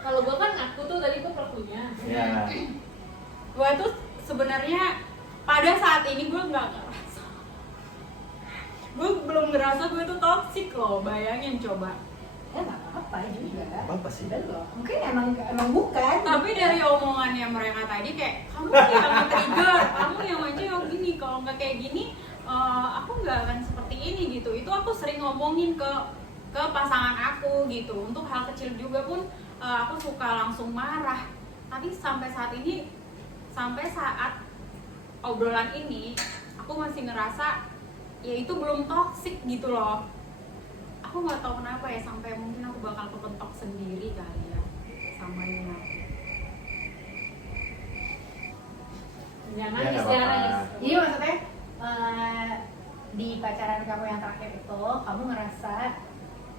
Kalau gue kan ngaku tuh tadi gue pelakunya. Ya. Gue tuh sebenarnya pada saat ini gue nggak ngerasa. Gue belum ngerasa gue tuh toxic loh. Bayangin coba. Ya nggak apa-apa juga. Apa sih? Belum. Mungkin emang bukan. Tapi dari omongannya mereka tadi kayak kamu yang nge-trigger, kamu yang aja yang gini, kalau nggak kayak gini aku nggak akan seperti ini gitu. Itu aku sering ngomongin ke pasangan aku gitu. Untuk hal kecil juga pun aku suka langsung marah. Tapi sampai saat obrolan ini aku masih ngerasa ya itu belum toxic gitu loh. Aku nggak tahu kenapa ya, sampai mungkin aku bakal kepentok sendiri kali ya sama Nina. Jangan Ya, nangis, nggak jangan apa-apa. nangis. Jadi maksudnya di pacaran kamu yang terakhir itu kamu ngerasa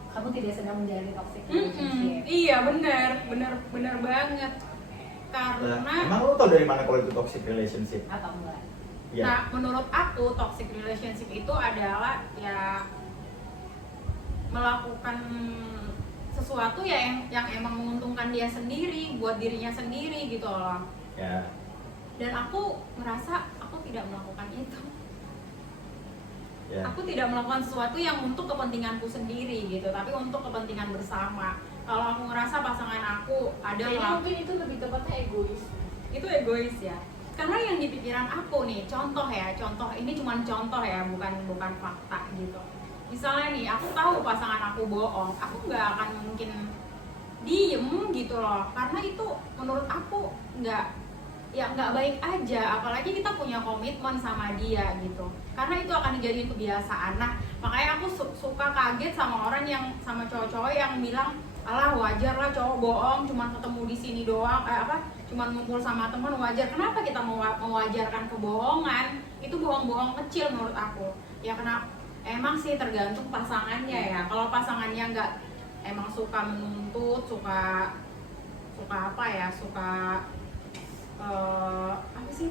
kamu tidak sedang menjalani toxic relationship. Iya benar banget Nah, karena emang lo tau dari mana kalau itu toxic relationship? Atau enggak? Ya. nah menurut aku toxic relationship itu adalah ya melakukan sesuatu ya yang emang menguntungkan dia sendiri buat dirinya sendiri gitu loh. Ya. Dan aku merasa aku tidak melakukan itu. Ya. Aku tidak melakukan sesuatu yang untuk kepentinganku sendiri gitu, tapi untuk kepentingan bersama. Kalau aku ngerasa pasangan aku ada Kayaknya mungkin itu lebih tepatnya egois. itu egois ya. Karena yang di pikiran aku nih, contoh ini cuma contoh ya, bukan fakta gitu. Misalnya nih, aku tahu pasangan aku bohong, aku nggak akan mungkin diem gitu loh, karena itu menurut aku nggak baik aja, apalagi kita punya komitmen sama dia gitu, karena itu akan dijadiin kebiasaan. Nah makanya aku suka kaget sama orang yang sama cowok-cowok yang bilang alah wajar lah cowok bohong, cuman ketemu di sini doang, cuman ngumpul sama teman wajar. Kenapa kita mewajarkan kebohongan? Itu bohong-bohong kecil menurut aku. Ya kenapa? Emang sih tergantung pasangannya ya. Kalau pasangannya nggak emang suka menuntut, suka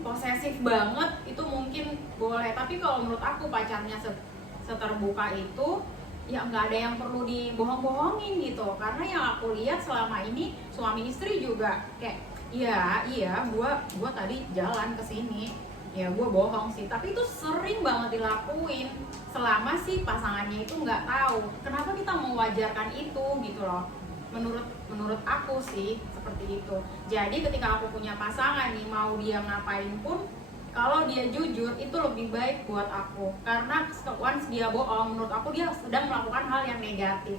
posesif banget, itu mungkin boleh. Tapi kalau menurut aku pacarnya seterbuka itu ya nggak ada yang perlu dibohong-bohongin gitu. Karena yang aku lihat selama ini suami istri juga kayak iya gua tadi jalan ke sini, ya gua bohong sih, tapi itu sering banget dilakuin selama si pasangannya itu nggak tahu. Kenapa kita mewajarkan itu gitu loh? Menurut aku sih seperti itu. Jadi ketika aku punya pasangan nih, mau dia ngapain pun, kalau dia jujur itu lebih baik buat aku. Karena once dia bohong, menurut aku dia sedang melakukan hal yang negatif.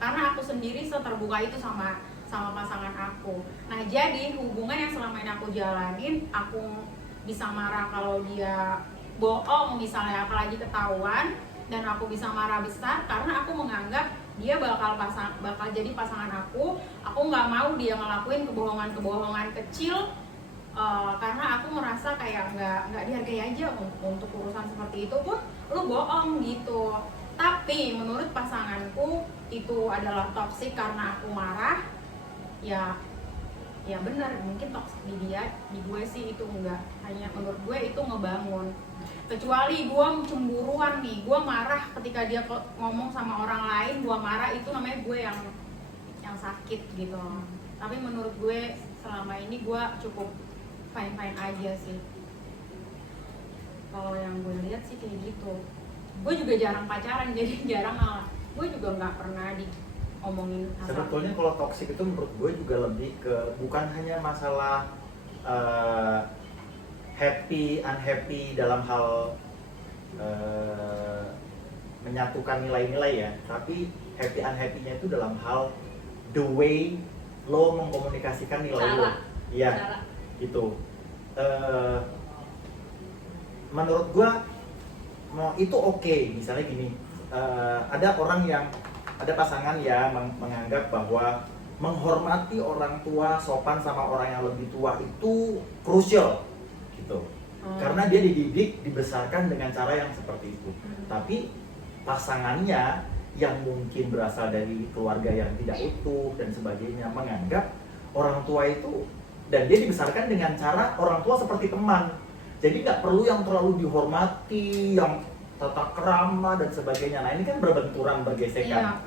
Karena aku sendiri seterbuka itu sama pasangan aku. Nah jadi hubungan yang selama ini aku jalanin, aku bisa marah kalau dia bohong misalnya, apalagi ketahuan, dan aku bisa marah besar karena aku menganggap dia bakal jadi pasangan aku nggak mau dia ngelakuin kebohongan kecil, karena aku merasa kayak nggak dihargai aja untuk urusan seperti itu pun lu bohong gitu. Tapi menurut pasanganku itu adalah toksik karena aku marah, ya benar, mungkin toksik di dia, di gue sih itu enggak. Hanya menurut gue itu ngebangun. Kecuali gue cemburuan nih, gue marah ketika dia ngomong sama orang lain, gue marah, itu namanya gue yang sakit gitu. Tapi menurut gue selama ini gue cukup fine aja sih. Kalau yang gue lihat sih kayak gitu. Gue juga jarang pacaran, jadi jarang gue juga nggak pernah diomongin asal. Sebetulnya kalau toxic itu menurut gue juga lebih ke bukan hanya masalah happy unhappy dalam hal menyatukan nilai-nilai ya, tapi happy unhappy-nya itu dalam hal the way lo mengkomunikasikan nilai lo. Cara. Iya, Cara. itu. Menurut gua itu oke. Misalnya gini, ada pasangan yang menganggap bahwa menghormati orang tua, sopan sama orang yang lebih tua itu krusial gitu. Karena dia dididik, dibesarkan dengan cara yang seperti itu. Tapi pasangannya yang mungkin berasal dari keluarga yang tidak utuh dan sebagainya menganggap orang tua itu, dan dia dibesarkan dengan cara orang tua seperti teman. Jadi nggak perlu yang terlalu dihormati, yang tata krama dan sebagainya. Nah ini kan berbenturan, bergesekan.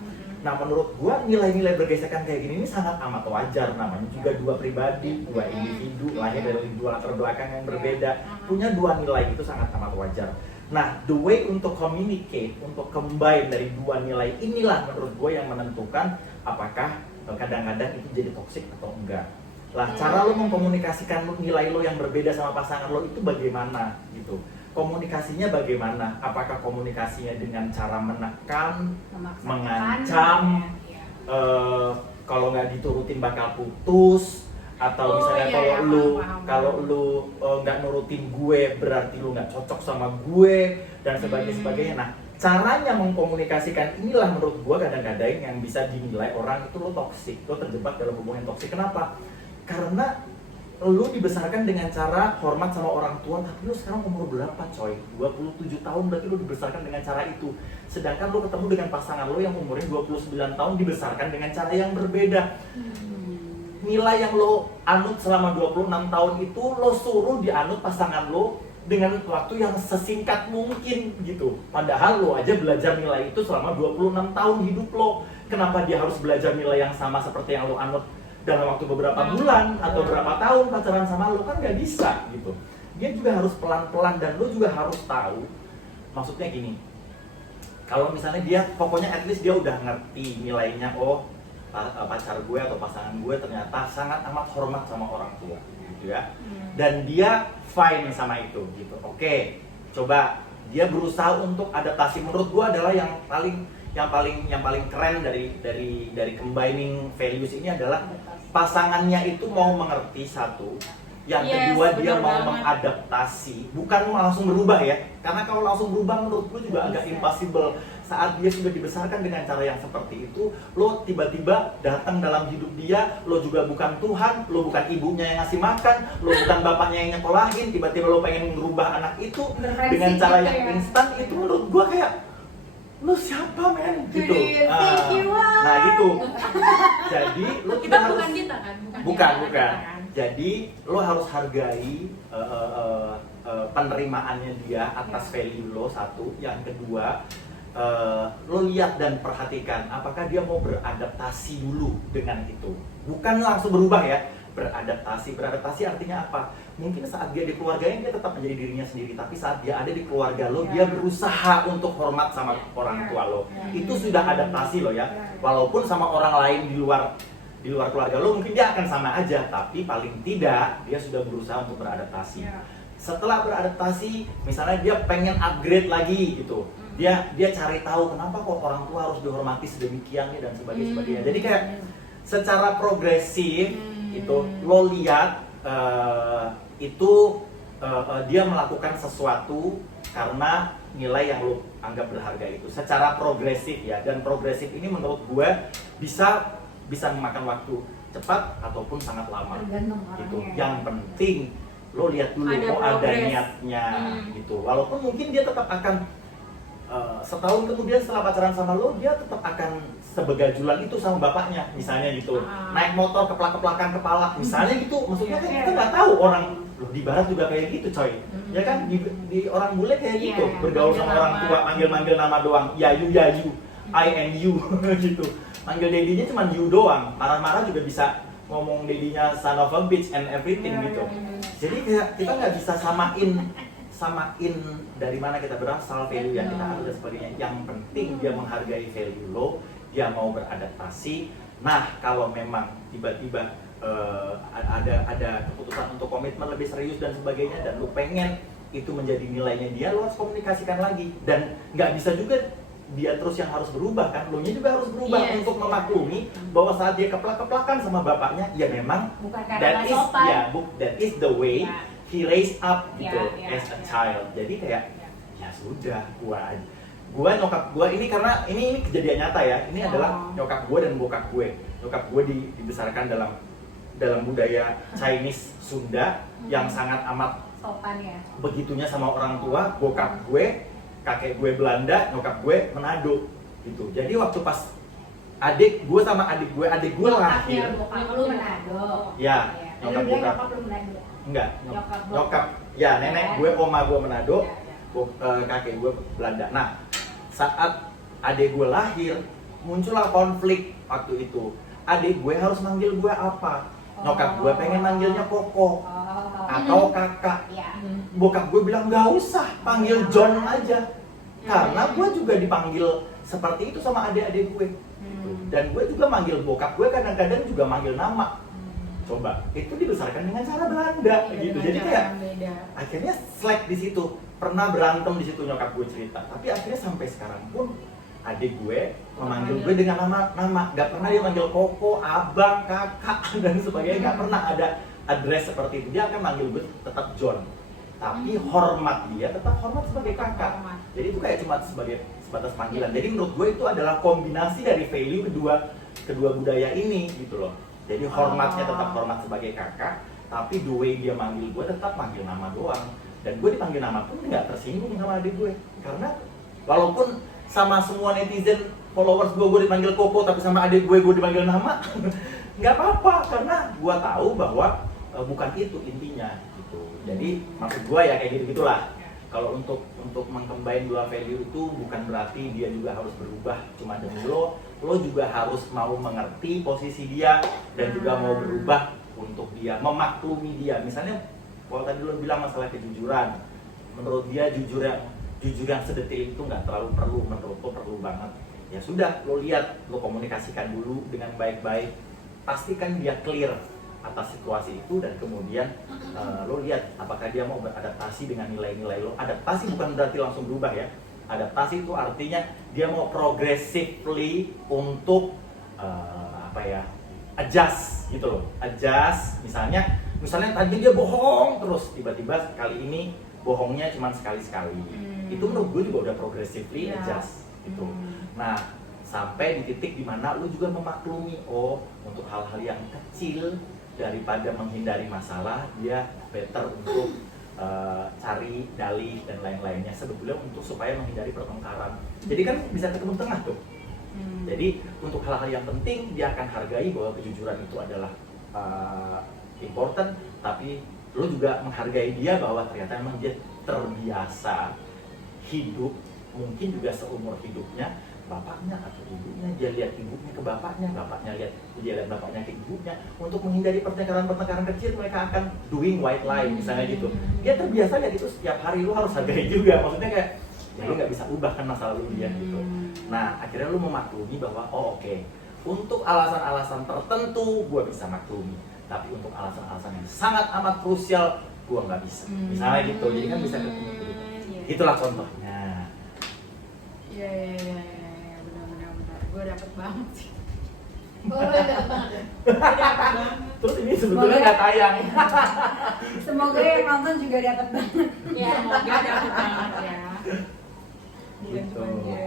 Nah menurut gua nilai-nilai bergesekan kayak gini ini sangat amat wajar. Namanya juga dua pribadi, dua individu lahir dari dua latar belakang yang berbeda, punya dua nilai, itu sangat amat wajar. Nah the way untuk communicate, untuk combine dari dua nilai inilah menurut gua yang menentukan apakah kadang-kadang itu jadi toksik atau enggak. Lah cara lo mengkomunikasikan nilai lo yang berbeda sama pasangan lo itu bagaimana gitu. Komunikasinya bagaimana? Apakah komunikasinya dengan cara menekan, mengancam, kalau nggak diturutin bakal putus, atau misalnya kalau lu nggak nurutin gue berarti lu nggak cocok sama gue dan sebagainya. Nah caranya mengkomunikasikan inilah menurut gue kadang-kadang yang bisa dinilai orang itu lo toksik, lo terjebak dalam hubungan toksik. Kenapa? Karena lu dibesarkan dengan cara hormat sama orang tua, tapi lu sekarang umur berapa coy? 27 tahun berarti lu dibesarkan dengan cara itu. Sedangkan lu ketemu dengan pasangan lu yang umurnya 29 tahun dibesarkan dengan cara yang berbeda. Nilai yang lu anut selama 26 tahun itu lo suruh dianut pasangan lu dengan waktu yang sesingkat mungkin gitu. Padahal lo aja belajar nilai itu selama 26 tahun hidup lo. Kenapa dia harus belajar nilai yang sama seperti yang lo anut dalam waktu beberapa bulan atau berapa tahun pacaran sama lo? Kan nggak bisa gitu. Dia juga harus pelan-pelan dan lo juga harus tahu. Maksudnya gini, kalau misalnya dia pokoknya at least dia udah ngerti nilainya, oh pacar gue atau pasangan gue ternyata sangat amat hormat sama orang tua gitu ya. Dan dia fine sama itu gitu. Oke, coba dia berusaha untuk adaptasi. Menurut gue adalah yang paling keren dari combining values ini adalah pasangannya itu mau mengerti satu, yang kedua dia mau mengadaptasi, bukan langsung berubah ya. Karena kalau langsung berubah menurut gue juga agak impossible. Saat dia sudah dibesarkan dengan cara yang seperti itu, lo tiba-tiba datang dalam hidup dia, lo juga bukan Tuhan, lo bukan ibunya yang ngasih makan, lo bukan bapaknya yang nyekolahin, tiba-tiba lo pengen merubah anak itu dengan cara yang instan, itu menurut gue kayak lo siapa men gitu. Nah gitu. Jadi lo Kita harus, bukan kita kan? bukan. Kita, kan? Jadi lo harus hargai penerimaannya dia atas value lo satu. Yang kedua, lo lihat dan perhatikan apakah dia mau beradaptasi dulu dengan itu. Bukan langsung berubah ya. Beradaptasi artinya apa? Mungkin saat dia di keluarganya dia tetap menjadi dirinya sendiri, tapi saat dia ada di keluarga lo, dia berusaha untuk hormat sama orang tua lo. Itu sudah adaptasi lo ya. Walaupun sama orang lain di luar keluarga lo mungkin dia akan sama aja, tapi paling tidak dia sudah berusaha untuk beradaptasi. Setelah beradaptasi, misalnya dia pengen upgrade lagi gitu. Dia cari tahu kenapa kok orang tua harus dihormati sedemikian dan sebagainya. Jadi kayak secara progresif itu lo lihat dia melakukan sesuatu karena nilai yang lo anggap berharga itu secara progresif ya. Dan progresif ini menurut gue bisa memakan waktu cepat ataupun sangat lama gitu. Yang penting lo lihat dulu ada niatnya gitu. Walaupun mungkin dia tetap akan setahun kemudian setelah pacaran sama lo, dia tetap akan sebegajulan itu sama bapaknya misalnya gitu. Naik motor keplak-keplakan kepala misalnya gitu. Maksudnya kan kita nggak tahu orang loh, di barat juga kayak gitu coy. Ya kan di orang bule kayak gitu. Bergaul sama orang tua, manggil-manggil nama doang. Yayu, I and you gitu. Manggil dedinya cuma you doang. Marah-marah juga bisa ngomong dedinya son of a bitch and everything gitu. Jadi kayak kita nggak bisa samain dari mana kita berasal, value yang kita ada dan sebagainya. Yang penting dia menghargai value lo, dia mau beradaptasi. Nah kalau memang tiba-tiba ada keputusan untuk komitmen lebih serius dan sebagainya, dan lo pengen itu menjadi nilainya dia, lo harus komunikasikan lagi. Dan nggak bisa juga dia terus yang harus berubah kan, lo nya juga harus berubah Yes, untuk iya. memaklumi bahwa saat dia keplak-keplakan sama bapaknya, ya memang Bukan karena that nggak is sopan. that is the way Ya. he raised up gitu Ya, as a ya. child. Jadi kayak ya sudah, gua nyokap gua ini karena ini kejadian nyata ya. Ini Oh. adalah nyokap gua dan bokap gue. Nyokap gue dibesarkan dalam budaya Chinese Sunda yang sangat amat Sopan ya. begitunya sama orang tua. Bokap gue, kakek gue Belanda, nyokap gue Manado gitu. Jadi waktu pas adik gue sama adik gue lahir, Bokap lu Manado. ya Iya. nyokap Lu bilang bokap nyokap lu Manado. enggak Nyokap bokap. nyokap ya nenek gue, oma gue Manado, Ya, kakek gue Belanda. Nah, saat adik gue lahir, muncullah konflik waktu itu. Adik gue harus manggil gue apa? Nyokap gue pengen manggilnya Koko Oh. atau kakak. Iya. Bokap gue bilang nggak usah, panggil John aja. Karena gue juga dipanggil seperti itu sama adik-adik gue. Dan gue juga manggil bokap gue kadang-kadang juga manggil nama. Coba, itu dibesarkan dengan cara Belanda gitu. Jadi kayak beda. akhirnya slack di situ. Pernah berantem di situ nyokap gue cerita. Tapi akhirnya sampai sekarang pun adik gue memanggil gue dengan nama-nama. Gak pernah dia manggil Koko, abang, kakak dan sebagainya. Gak pernah ada address seperti itu. Dia akan manggil gue tetap John. Tapi hormat dia tetap hormat sebagai kakak. Hormat. Jadi itu kayak cuma sebatas panggilan. Jadi menurut gue itu adalah kombinasi dari value kedua budaya ini gitu loh. Jadi hormatnya tetap hormat sebagai kakak, tapi the way dia manggil gue tetap manggil nama doang. Dan gue dipanggil nama pun nggak tersinggung sama adik gue. Karena walaupun sama semua netizen followers gue dipanggil Koko, tapi sama adik gue dipanggil nama, nggak apa-apa. Karena gue tahu bahwa bukan itu intinya gitu. Jadi maksud gue ya kayak gitu-gitulah. Kalau untuk mengcombine dua value itu bukan berarti dia juga harus berubah cuma demi lo juga harus mau mengerti posisi dia dan juga mau berubah untuk dia, memaklumi dia. Misalnya kalau tadi lo bilang masalah kejujuran, menurut dia jujur yang sedetil itu nggak terlalu perlu, menurut lo perlu banget. Ya sudah, lo lihat, lo komunikasikan dulu dengan baik-baik, pastikan dia clear atas situasi itu dan kemudian lo lihat apakah dia mau beradaptasi dengan nilai-nilai lo. Adaptasi bukan berarti langsung berubah ya. Adaptasi itu artinya dia mau progressively untuk adjust gitu loh. Adjust, misalnya tadi dia bohong terus, tiba-tiba kali ini bohongnya cuma sekali-sekali. Itu menurut gue juga udah progressively adjust gitu. Nah, sampai di titik dimana lu juga memaklumi, oh untuk hal-hal yang kecil daripada menghindari masalah, dia better untuk cari dalih dan lain-lainnya sebetulnya untuk supaya menghindari pertengkaran. Jadi kan bisa ketemu tengah tuh. Jadi untuk hal-hal yang penting dia akan hargai bahwa kejujuran itu adalah important, tapi lo juga menghargai dia bahwa ternyata memang dia terbiasa hidup mungkin juga seumur hidupnya bapaknya atau ibunya, dia lihat ibunya ke bapaknya lihat bapaknya ke ibunya. Untuk menghindari pertengkaran kecil mereka akan doing white lie misalnya gitu. Dia terbiasa lihat itu setiap hari, lu harus hargai juga. Maksudnya kayak ya lu nggak bisa ubah kan masa lalu dia gitu. Nah akhirnya lu memaklumi bahwa oke, untuk alasan-alasan tertentu gua bisa maklumi, tapi untuk alasan-alasan yang sangat amat krusial gua nggak bisa. Misalnya gitu, jadi kan bisa ketemu gitu. Itulah contohnya. Iya, benar. Gue dapet banget sih. Oh, dapet banget ya? Dapet banget. Terus ini sebetulnya nggak tayang. Semoga yang nonton juga dapat banget. Ya, semoga dapet banget ya. Bukan Gitu. cuma dia.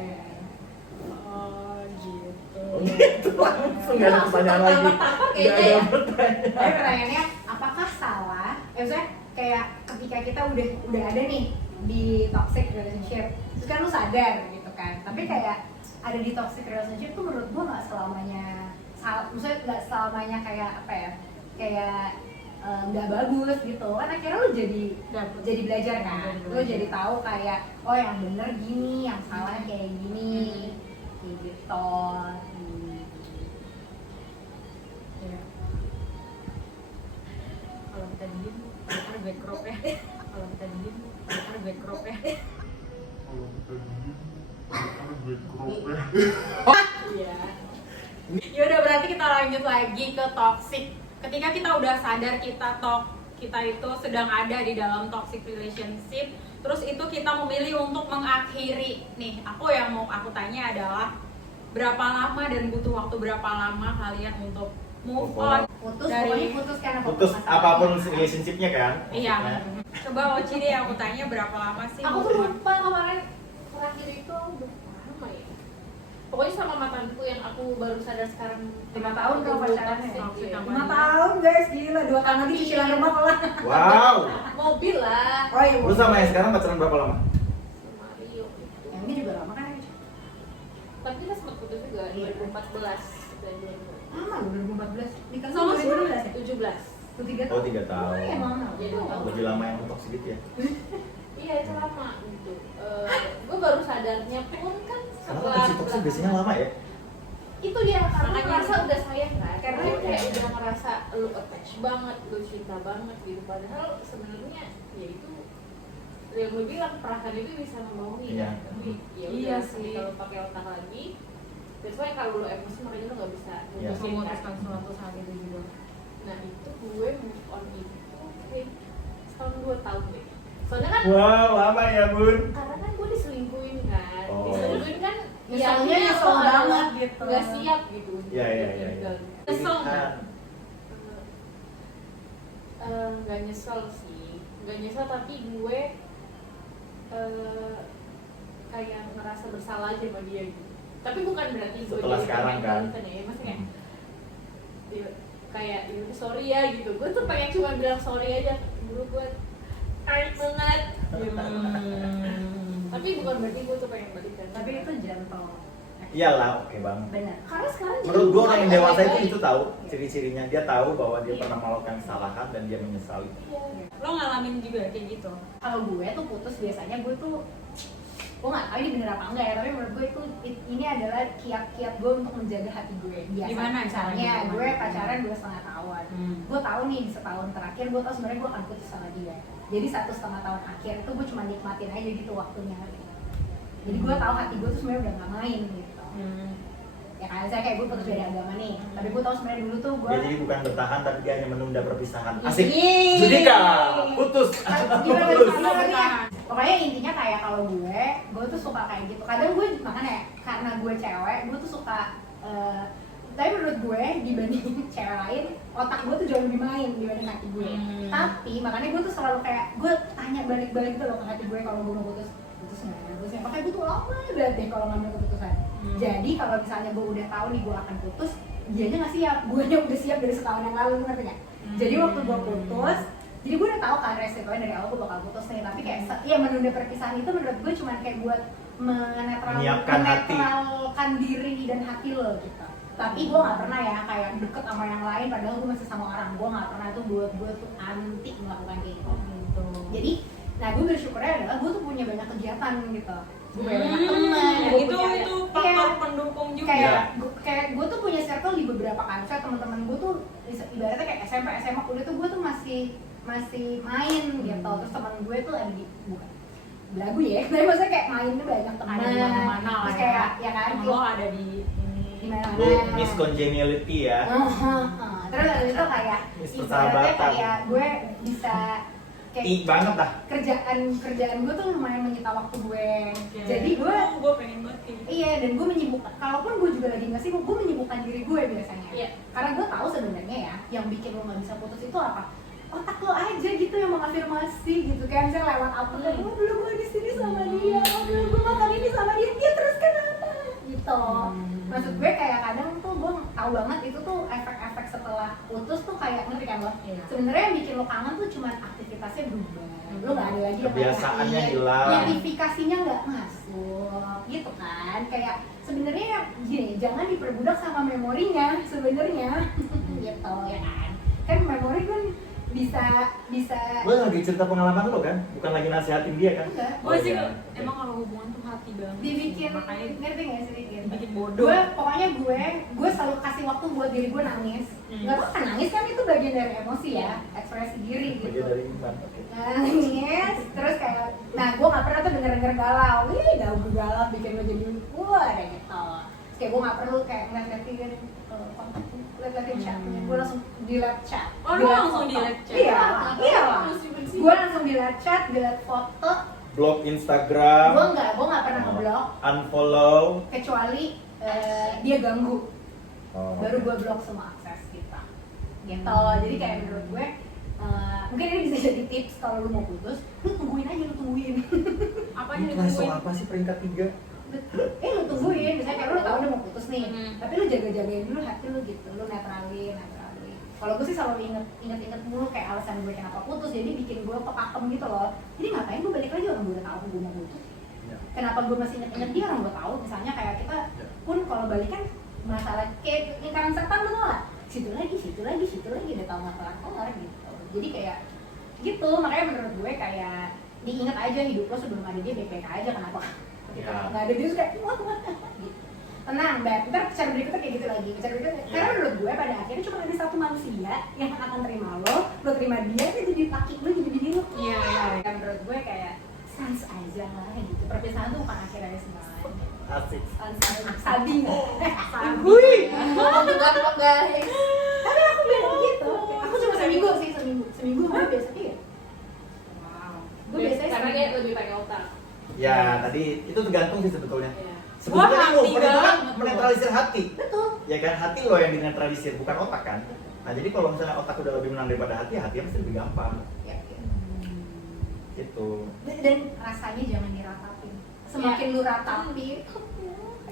Oh, gitu. Itu langsung nggak ada pertanyaan lagi. Kayaknya Nggak ada ya. pertanyaan. Tapi pertanyaannya, apakah salah? Maksudnya kayak ketika kita udah ada nih di toxic relationship, terus kan lu sadar gitu kan. Tapi kayak ada di toxic relationship tuh menurut gua nggak selamanya salah. Maksudnya nggak selamanya kayak apa ya? Kayak nggak bagus gitu kan. Akhirnya lu jadi belajar kan. Lu jadi tahu kayak oh yang bener gini, yang salah kayak gini, kayak gitu. Ya. Kalau kita diem, ada backdrop ya. Kalau kita diem, ada backdrop ya. Iya. Ya udah, berarti kita lanjut lagi ke toxic. Ketika kita udah sadar kita itu sedang ada di dalam toxic relationship, Terus itu kita memilih untuk mengakhiri. Nih, yang mau aku tanya adalah berapa lama dan butuh waktu berapa lama kalian untuk move on Putus, dari pokoknya putus karena Putus apapun relationship-nya kan? iya. maksudnya. Coba Oci deh aku tanya berapa lama sih? Aku move tuh on? lupa kemarin terakhir itu berapa lama ya. Pokoknya sama mantanku yang aku baru sadar sekarang 5 tahun kalau pacarannya. Iya. 5 tahun guys, gila, 2 tahun lagi cicilan rumah kelar. Wow. Mobil lah. Oh iya, Lu sama yang sekarang pacaran berapa lama? Sama Rio itu. yang ini juga lama kan ya? Tapi kita sempat putus juga 2014 dan Lama loh, 2014. Nikah Sama sama 2012 ya? 2017. Tuh 3 Oh, tahun. 3 tahun. Oh iya, lama. Iya, 2 tahun. Lebih lama yang toksik gitu ya? Iya itu lama gitu. Gue baru sadarnya pun kan Karena setelah toksik biasanya lama ya? itu dia karena Makanya ngerasa udah sayang kan, karena Oh, kayak iya. udah ngerasa lu attach banget, lu cinta banget gitu, padahal sebenarnya ya itu yang gue bilang perasaan itu bisa membohongi Iya. kan, tapi ya Iya udah sih. kalau pakai otak lagi, that's why kalau lu emosi makanya lu nggak bisa Iya. mutusin kan. Memutuskan suatu saat itu juga. Nah itu gue move on itu kayak setahun 2 tahun deh, soalnya kan Wow, lama ya bun. karena kan gue diselingkuhin kan, Oh. diselingkuhin kan Nyeselnya akhirnya nyesel lo adalah banget gitu. nggak siap gitu. Iya, iya, iya, iya. Nyesel nggak? Pilihan. Nggak nyesel sih, nggak nyesel tapi gue kayak ngerasa bersalah aja sama dia gitu. Tapi bukan berarti gue Setelah jadi sekarang pengen kan? balikan ya, maksudnya kayak kayak ya udah sorry ya gitu. Gue tuh pengen cuma bilang sorry aja, dulu gue hurt banget. Gitu. Tapi bukan berarti gue tuh pengen balikan. Tapi itu gentle. Iyalah, oke banget. Benar. karena sekarang jadi Menurut gua orang yang bukan dewasa itu baik-baik. itu tahu ciri-cirinya, dia tahu bahwa dia Iya. pernah melakukan kesalahan dan dia menyesali. Iya. Lo ngalamin juga kayak gitu? Kalau gue tuh putus biasanya gue tuh nggak tahu ini bener apa enggak ya, tapi menurut gue itu ini adalah kiat-kiat gue untuk menjaga hati gue. Biasa Gimana misalnya caranya? gue pacaran 2,5 tahun, gue tahu nih di setahun terakhir gue tahu sebenarnya gue akan putus sama dia. Jadi 1,5 tahun akhir itu gue cuma nikmatin aja gitu waktunya. Jadi gue tahu hati gue tuh sebenarnya udah nggak main gitu. Ya kan, saya kayak gue putus beda agama nih, tapi gue tahu sebenarnya dulu tuh gue Dia jadi bukan bertahan tapi dia hanya menunda perpisahan. Asik. Ih. Judika, putus. Gimana Putus. caranya? Pokoknya intinya kayak kalau gue tuh suka kayak gitu. Kadang gue makanya ya, karena gue cewek, gue tuh suka tapi menurut gue dibanding cewek lain, otak gue tuh jauh lebih main dibanding hati gue. Tapi makanya gue tuh selalu kayak gue tanya balik-balik gitu loh ke hati gue kalau gue mau putus nggak. Makanya gue tuh lama banget deh kalau ngambil keputusan. Jadi kalau misalnya gue udah tahu nih gue akan putus, dianya nggak siap, gue aja udah siap dari setahun yang lalu, ngerti nggak? Jadi waktu gue putus, jadi gue udah tahu kan resikonya dari awal gue bakal putus nih, tapi kayak ya menunda perpisahan itu menurut gue cuma kayak buat Menyiapkan hati. menetralkan diri dan hati lo gitu. Tapi gue nggak pernah ya kayak deket sama yang lain padahal gue masih sama orang. Gue nggak pernah tuh, buat gue tuh anti melakukan kayak gitu. Jadi nah gue bersyukurnya adalah gue tuh punya banyak kegiatan gitu. Gue punya banyak teman, gue itu punya faktor pendukung juga. kayak gue tuh punya circle di beberapa kampus. Teman-teman gue tuh ibaratnya kayak SMP, SMA, kuliah tuh gue tuh masih main gitu. Terus teman gue tuh ada di bukan belagu ya, tapi maksudnya kayak mainnya banyak teman. Ada di mana-mana lah Terus ya. kayak ya kan, Temen lo ada di di mana-mana. Lu miss congeniality ya. Terus habis itu kayak Miss ibaratnya persahabatan. kayak gue bisa kayak Banget dah. kerjaan gue tuh lumayan menyita waktu gue. Jadi gue pengen banget kayak gitu. iya, dan gue menyibukkan, kalaupun gue juga lagi nggak sibuk, gue menyibukkan diri gue biasanya. Iya. Karena gue tahu sebenarnya ya, yang bikin lo nggak bisa putus itu apa? Otak lo aja gitu yang mengafirmasi gitu, kayak misalnya lewat apa kan, oh dulu gue di sini sama dia, oh dulu gue makan ini sama dia terus kenapa? Gitu. Maksud gue kayak kadang tuh gue tahu banget itu tuh efek-efek setelah putus tuh kayak ngerti kan lo? Iya. Sebenarnya yang bikin lo kangen tuh cuma aktivitasnya berubah. Lo nggak ada lagi yang Kebiasaannya kayak hilang. notifikasinya nggak masuk gitu kan. Kayak sebenarnya gini, jangan diperbudak sama memorinya sebenarnya gitu ya kan memori kan bisa Lu lagi cerita pengalaman lo kan? Bukan lagi nasihatin dia kan? enggak Gue sih iya. emang kalau hubungan tuh hati banget. dibikin, makanya ngerti nggak sih gitu. dibikin bodoh. Pokoknya gue selalu kasih waktu buat diri gue nangis. Nggak apa-apa nangis kan, itu bagian dari emosi ya, ekspresi diri gitu. Bagian dari iman. Oke. Nangis, terus kayak, nah gue nggak pernah tuh denger galau. Gue galau bikin lo jadi wah kayak gitu. Terus kayak gue nggak perlu kayak ngeliatin kontak, liatin chatnya. Gue langsung delete chat. Oh, lu langsung delete chat? Iya lah. Bersih-bersih. Gue langsung delete chat, delete foto. blok Instagram, Gue nggak pernah ngeblok unfollow. kecuali dia ganggu. Oh, Baru oke. gue blok semua akses kita. Gitu. Jadi kayak menurut gue mungkin ini bisa jadi tips kalau lu mau putus, lu tungguin aja, lu tungguin. Apa yang Ini langsung ditungguin? apa sih peringkat 3? Lu tungguin, misalnya kayak lu tau udah mau putus nih, Hmm. tapi lu jaga-jagain dulu hati lu gitu, lu netralin. Kalau gue sih selalu inget mulu kayak alasan gue kenapa putus, jadi bikin gue kepakem gitu loh. Jadi ngapain gue balik lagi, orang gue udah tahu gue mau putus. Ya. Kenapa gue masih inget dia, orang gue tahu. Misalnya kayak kita pun kalau balikan masalah kayak lingkaran setan lu tau lah, situ lagi udah tau nggak kelar gitu. Jadi kayak gitu, makanya menurut gue kayak diingat aja hidup lo sebelum ada dia baik-baik aja. Kenapa ketika Ya. nggak ada dia terus kayak wah gitu. Tenang, Mbak. Ntar cara berikutnya kayak gitu lagi. Cara berikutnya, Ya. karena menurut gue pada akhirnya cuma ada satu manusia yang akan terima lo terima dia, itu jadi laki lo, jadi bini lo. Iya, iya. Dan menurut gue kayak sans aja lah gitu. Perpisahan tuh bukan akhir dari semuanya. Asik. Sading. Hui. Enggak guys. Tapi aku bilang gitu. Aku cuma seminggu sih, seminggu malah biasa ya. Wow. Gue biasanya karena seminggu. dia lebih pakai otak. Ya, tadi itu tergantung sih sebetulnya. Iya. Sebetulnya Wah, hati itu kan banget. menetralisir hati. Betul. Ya kan, hati lo yang dinetralisir, bukan otak kan. Nah, jadi kalau misalnya otak udah lebih menang daripada hati, hati pasti lebih gampang. Ya, ya. Gitu. Dan rasanya jangan diratapi. Semakin lu ratapi,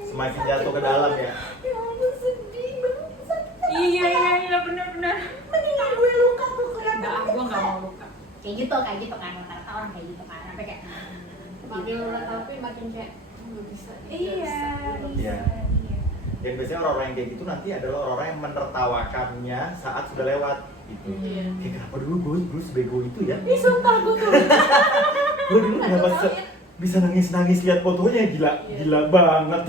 Semakin jatuh ke dalam ya. ya ampun sedih banget. Iya, benar-benar. Mendingan gue luka tuh kelihatan. Enggak, gua nggak mau luka. Kayak gitu kan rata-rata orang kayak gitu kan. Sampai kayak Makin lu tapi makin kayak nggak bisa. iya. Iya. Dan biasanya orang-orang yang kayak gitu nanti adalah orang-orang yang menertawakannya saat sudah lewat gitu. Iya. Kayak kenapa dulu gue sebego itu ya? Ih sumpah gue tuh. Gue dulu kenapa bisa nangis-nangis lihat fotonya, gila, Iya. gila banget.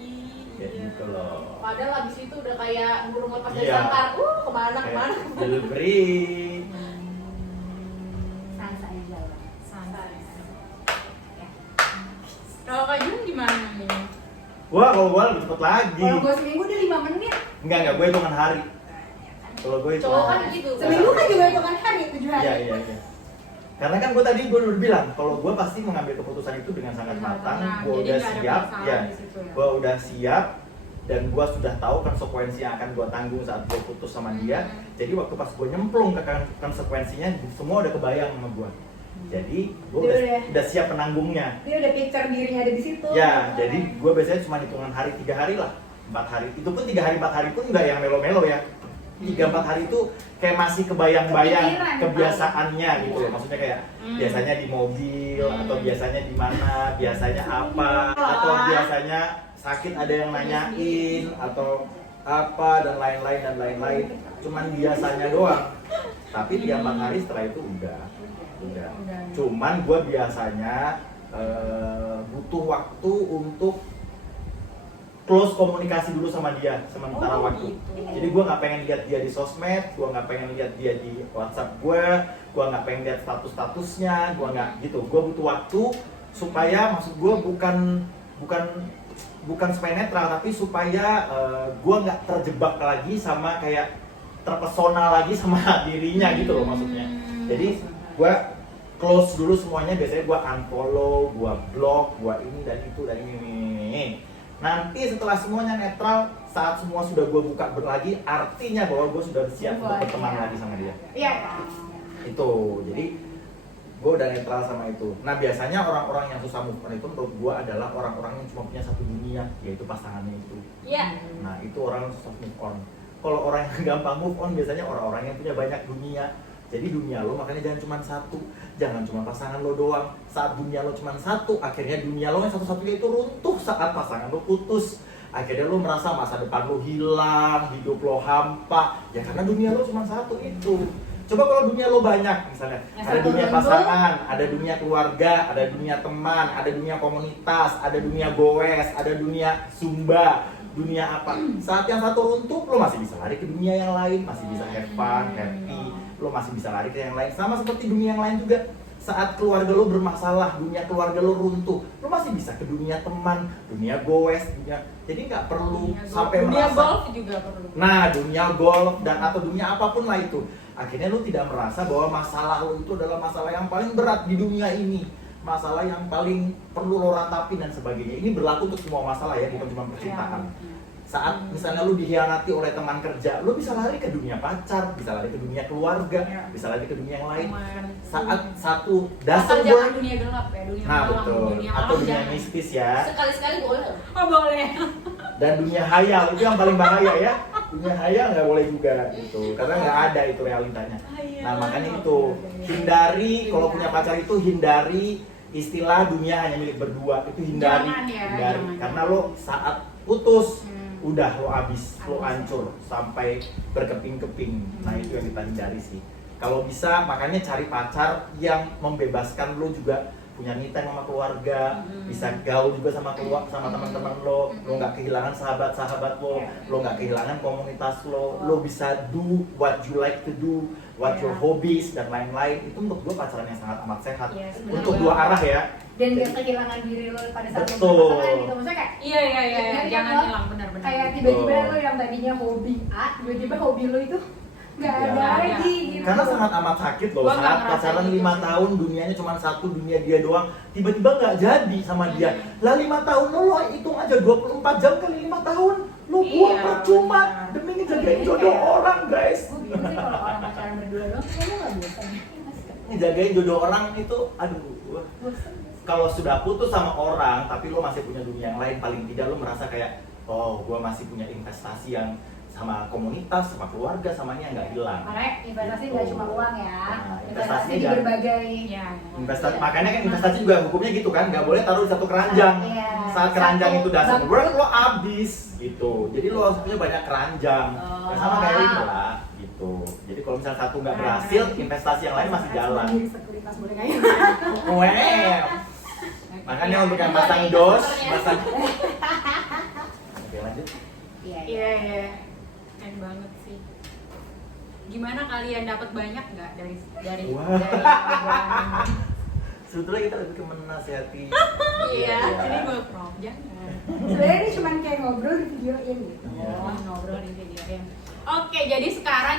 Iya. Ya gitu loh. Padahal abis itu udah kayak burung lepas dari Iya. sangkar. Kemana. Kayak delivery. Sans aja lah. Santai. Ya. Kalau Kak Jun gimana nih? Wah, kalau gue lebih cepet lagi. Kalau gue seminggu udah 5 menit. Enggak, gue hitungan hari. Kalau gue Cowok kan gitu. Seminggu kan juga hitungan hari, 7 hari. Iya. Karena kan gue tadi gue udah bilang kalau gue pasti mengambil keputusan itu dengan sangat Dengan matang. tenang, Gue jadi udah nggak ada siap, perasaan ya. di situ ya. Gue udah siap dan gue sudah tahu konsekuensi yang akan gue tanggung saat gue putus sama dia. Jadi waktu pas gue nyemplung ke konsekuensinya, semua udah kebayang sama gue. Jadi gue Dia udah siap penanggungnya. Dia udah picture dirinya ada di situ. Ya, jadi gue biasanya cuma hitungan hari 3 hari lah, 4 hari. Itu pun 3 hari 4 hari pun nggak yang melo-melo ya. 3-4 hari itu kayak masih kebayang-bayang Kepikiran, kebiasaannya gitu loh. Maksudnya kayak biasanya di mobil atau biasanya di mana, biasanya apa, atau biasanya sakit ada yang nanyain atau apa dan lain-lain. Cuman biasanya doang. Tapi 3-4 hari setelah itu udah. Cuman gue biasanya butuh waktu untuk close komunikasi dulu sama dia sementara waktu. Jadi gue nggak pengen lihat dia di sosmed, gue nggak pengen lihat dia di WhatsApp gue nggak pengen lihat statusnya, gue nggak gitu. Gue butuh waktu supaya, maksud gue bukan supaya netral, tapi supaya gue nggak terjebak lagi sama kayak terpesona lagi sama dirinya gitu loh maksudnya. Jadi gue close dulu semuanya, biasanya gue unfollow, gue block, gue ini dan itu dan ini. Nanti setelah semuanya netral, saat semua sudah gue buka lagi, artinya bahwa gue sudah siap untuk berteman lagi sama dia. Iya. Itu, jadi gue udah netral sama itu. Nah biasanya orang-orang yang susah move on itu menurut gue adalah orang-orang yang cuma punya satu dunia, yaitu pasangannya itu. Iya. Nah itu orang yang susah move on. Kalau orang yang gampang move on biasanya orang-orang yang punya banyak dunia. Jadi dunia lo makanya jangan cuma satu, jangan cuma pasangan lo doang. Saat dunia lo cuma satu, akhirnya dunia lo yang satu-satunya itu runtuh saat pasangan lo putus. Akhirnya lo merasa masa depan lo hilang, hidup lo hampa. Ya karena dunia lo cuma satu itu. Coba kalau dunia lo banyak, misalnya ada dunia pasangan, ada dunia keluarga, ada dunia teman, ada dunia komunitas, ada dunia goes, ada dunia zumba, dunia apa. Saat yang satu runtuh, lo masih bisa lari ke dunia yang lain, masih bisa have fun, happy. Lo masih bisa lari ke yang lain. Sama seperti dunia yang lain juga. Saat keluarga lo bermasalah, dunia keluarga lo runtuh, lo masih bisa ke dunia teman, dunia goes, dunia. Jadi nggak perlu sampai dunia merasa. golf juga perlu. Nah, dunia golf dan atau dunia apapun lah itu. Akhirnya lo tidak merasa bahwa masalah lo itu adalah masalah yang paling berat di dunia ini. masalah yang paling perlu lo ratapin dan sebagainya. Ini berlaku untuk semua masalah ya, bukan cuma percintaan. Saat misalnya lu dikhianati oleh teman kerja, lu bisa lari ke dunia pacar, bisa lari ke dunia keluarga, bisa lari ke dunia yang lain. Saat satu Asal doesn't jangan work, dunia gelap ya, dunia nah malam. betul, Dunia atau malam dunia jangan. mistis ya, Sekali-sekali boleh. Oh boleh. dan dunia hayal itu yang paling bahaya ya. Dunia hayal nggak boleh juga gitu, karena nggak ada itu realitanya. Nah makanya itu hindari kalau punya pacar itu hindari istilah dunia hanya milik berdua, itu hindari, Jangan ya, hindari. jangan. Karena lo saat putus udah lo abis, lo Abis. hancur sampai berkeping-keping. Nah itu yang kita hindari sih. Kalau bisa makanya cari pacar yang membebaskan lo juga punya me time sama keluarga, bisa gaul juga sama sama teman-teman lo nggak kehilangan sahabat-sahabat lo nggak kehilangan komunitas lo bisa do what you like to do, what your hobbies dan lain-lain. Itu untuk gue pacaran yang sangat amat sehat. Yes, Untuk benar dua banget. arah ya. Dan gak kehilangan diri lo pada saat lo Betul. berpasangan gitu. Maksudnya kayak Iya iya iya, Jadi jangan lo hilang benar-benar. kayak tiba-tiba Betul. lo yang tadinya hobi A, tiba-tiba hobi lo itu nggak Ya. ada lagi gitu. Karena sangat amat sakit loh Gua nggak saat ngerasain pacaran itu 5 sih. tahun dunianya cuma satu, dunia dia doang, tiba-tiba nggak jadi sama dia. Lah 5 tahun lo hitung aja 24 jam kali 5 tahun lo buang Iya, percuma benar. demi ngejagain jodoh orang guys. Gue bingung sih kalau orang pacaran berdua doang, kayaknya nggak bosan. Ngejagain jodoh orang itu aduh. Bosan. Kalau sudah putus sama orang tapi lo masih punya dunia yang lain, paling tidak lo merasa kayak oh gue masih punya investasi yang sama komunitas, sama keluarga, samanya nggak hilang. Makanya investasi nggak cuma uang ya, Nah, investasi investasi di dan- berbagai. Iya. Investasi, makanya kan investasi juga hukumnya gitu kan, nggak boleh taruh di satu keranjang. Iya. Saat keranjang Satu itu doesn't bangkrut. work, lo abis gitu. Jadi lo harus punya banyak keranjang. Oh. Ya, sama kayak ini lah gitu. Jadi kalau misalnya satu nggak berhasil, investasi yang lain masih jalan. Mandiri sekuritas boleh nggak ya? Well, makanya untuk yang pasang dos, pasang. Oke lanjut. Iya. Iya iya. Keren banget sih. Gimana kalian dapat banyak nggak dari Wah. obrolan ini? Sebetulnya kita lebih ke menasihati. Iya, ini gue prop jangan. Sebenarnya ini cuma kayak ngobrol di videoin gitu. Iya. Oh, ngobrol di videoin. Oke, jadi sekarang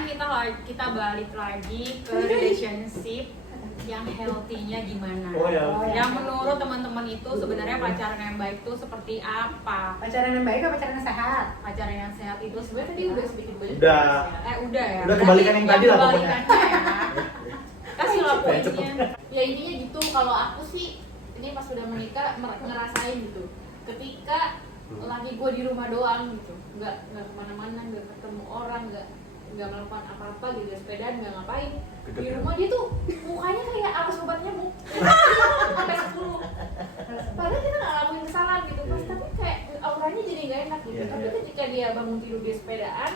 kita balik lagi ke relationship yang healthy-nya gimana? Oh ya. Yang menurut teman-teman itu sebenarnya pacaran yang baik itu seperti apa? Pacaran yang baik apa pacaran yang sehat? Pacaran yang sehat itu Sebenarnya tadi udah sedikit banyak. Udah. udah ya. Udah kebalikan yang tadi lah pokoknya. kebalikannya ya. Kasih lah Supaya cepet. poinnya. Ya intinya gitu, kalau aku sih ini pas udah menikah ngerasain gitu. Ketika lagi gue di rumah doang gitu, nggak kemana-mana, nggak ketemu orang, nggak melakukan apa-apa gitu, sepedaan nggak ngapain. Di rumah dia tuh mukanya kayak apa sobat nyamuk. Sampai 10. Padahal kita nggak ngelakuin kesalahan gitu, pas tapi kayak auranya jadi nggak enak gitu. Iya, Tapi iya. ketika dia bangun tidur dia sepedaan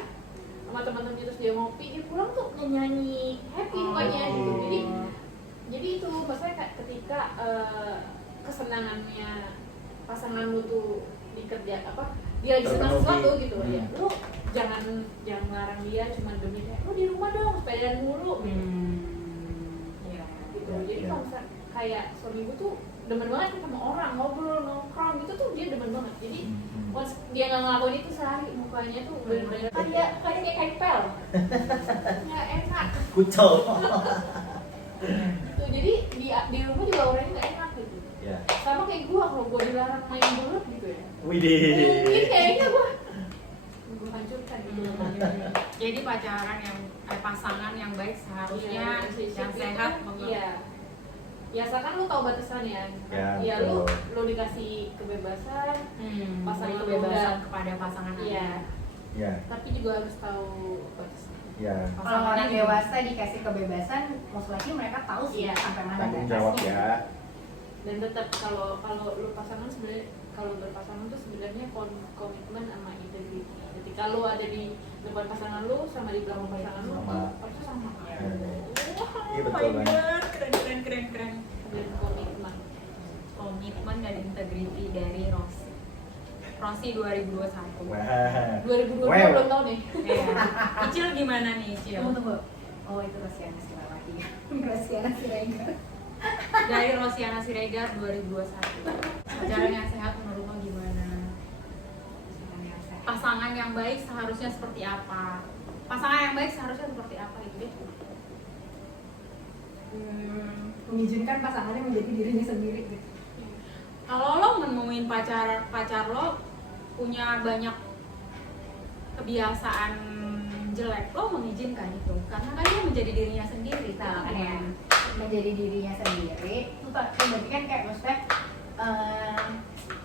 sama teman-teman terus dia ngopi, dia pulang tuh nyanyi happy mukanya gitu. Jadi itu maksudnya kayak ketika kesenangannya pasangan lu tuh dikerja apa dia lagi senang Terpenuhi. sesuatu gitu ya, Hmm. lu jangan melarang dia cuma demi kayak lu di rumah dong sepedaan mulu gitu. Iya. Gitu. Jadi Iya. kalau misalnya kayak suami gue tuh demen banget sama orang ngobrol nongkrong gitu tuh dia demen banget. Jadi once dia nggak ngelakuin itu sehari mukanya tuh bener-bener kayak kayak pel nggak enak Kucel. gitu. Jadi di rumah juga orangnya nggak enak gitu. Ya. Sama kayak gue kalau gue dilarang main belut gitu ya, Widih. mungkin kayaknya gue hancurkan gitu. Jadi pacaran yang pasangan yang baik seharusnya yang sehat banget. Iya. Ya asalkan lu tahu batasannya. Ya, lu betul. dikasih kebebasan, Pasangan Pasangan kebebasan udah- kepada pasangan iya. Ya, Tapi juga harus tahu batasan. ya. Kalau orang dewasa dikasih kebebasan, most likely mereka tahu sih Iya. sampai mana Tanggung jawab batasnya. ya. Dan tetap kalau lu pasangan sebenarnya kalau berpasangan tuh sebenarnya komitmen sama integriti. Ketika lu ada di depan pasangan lu sama di belakang pasangan lu Sama. tuh harusnya sama. Ya. Wah, Iya, oh betul my banget. God, keren. Dan komitmen. Komitmen dan integriti dari Rossi 2021. Wah. 2022 Wow. belum tahu nih. Iya. Icil gimana nih Icil? Tunggu. Oh itu Rosiana Sirawati. Rosiana Siregar. Dari Rosiana Siregar 2021. Pacaran yang sehat menurut lo gimana? Pasangan yang baik seharusnya seperti apa? Pasangan yang baik seharusnya seperti apa itu deh? mengizinkan pasangannya menjadi dirinya sendiri gitu. Kalau lo menemuin pacar lo punya banyak kebiasaan jelek, lo mengizinkan itu karena kan dia menjadi dirinya sendiri. Nah, ya, menjadi dirinya sendiri itu berarti kan kayak maksudnya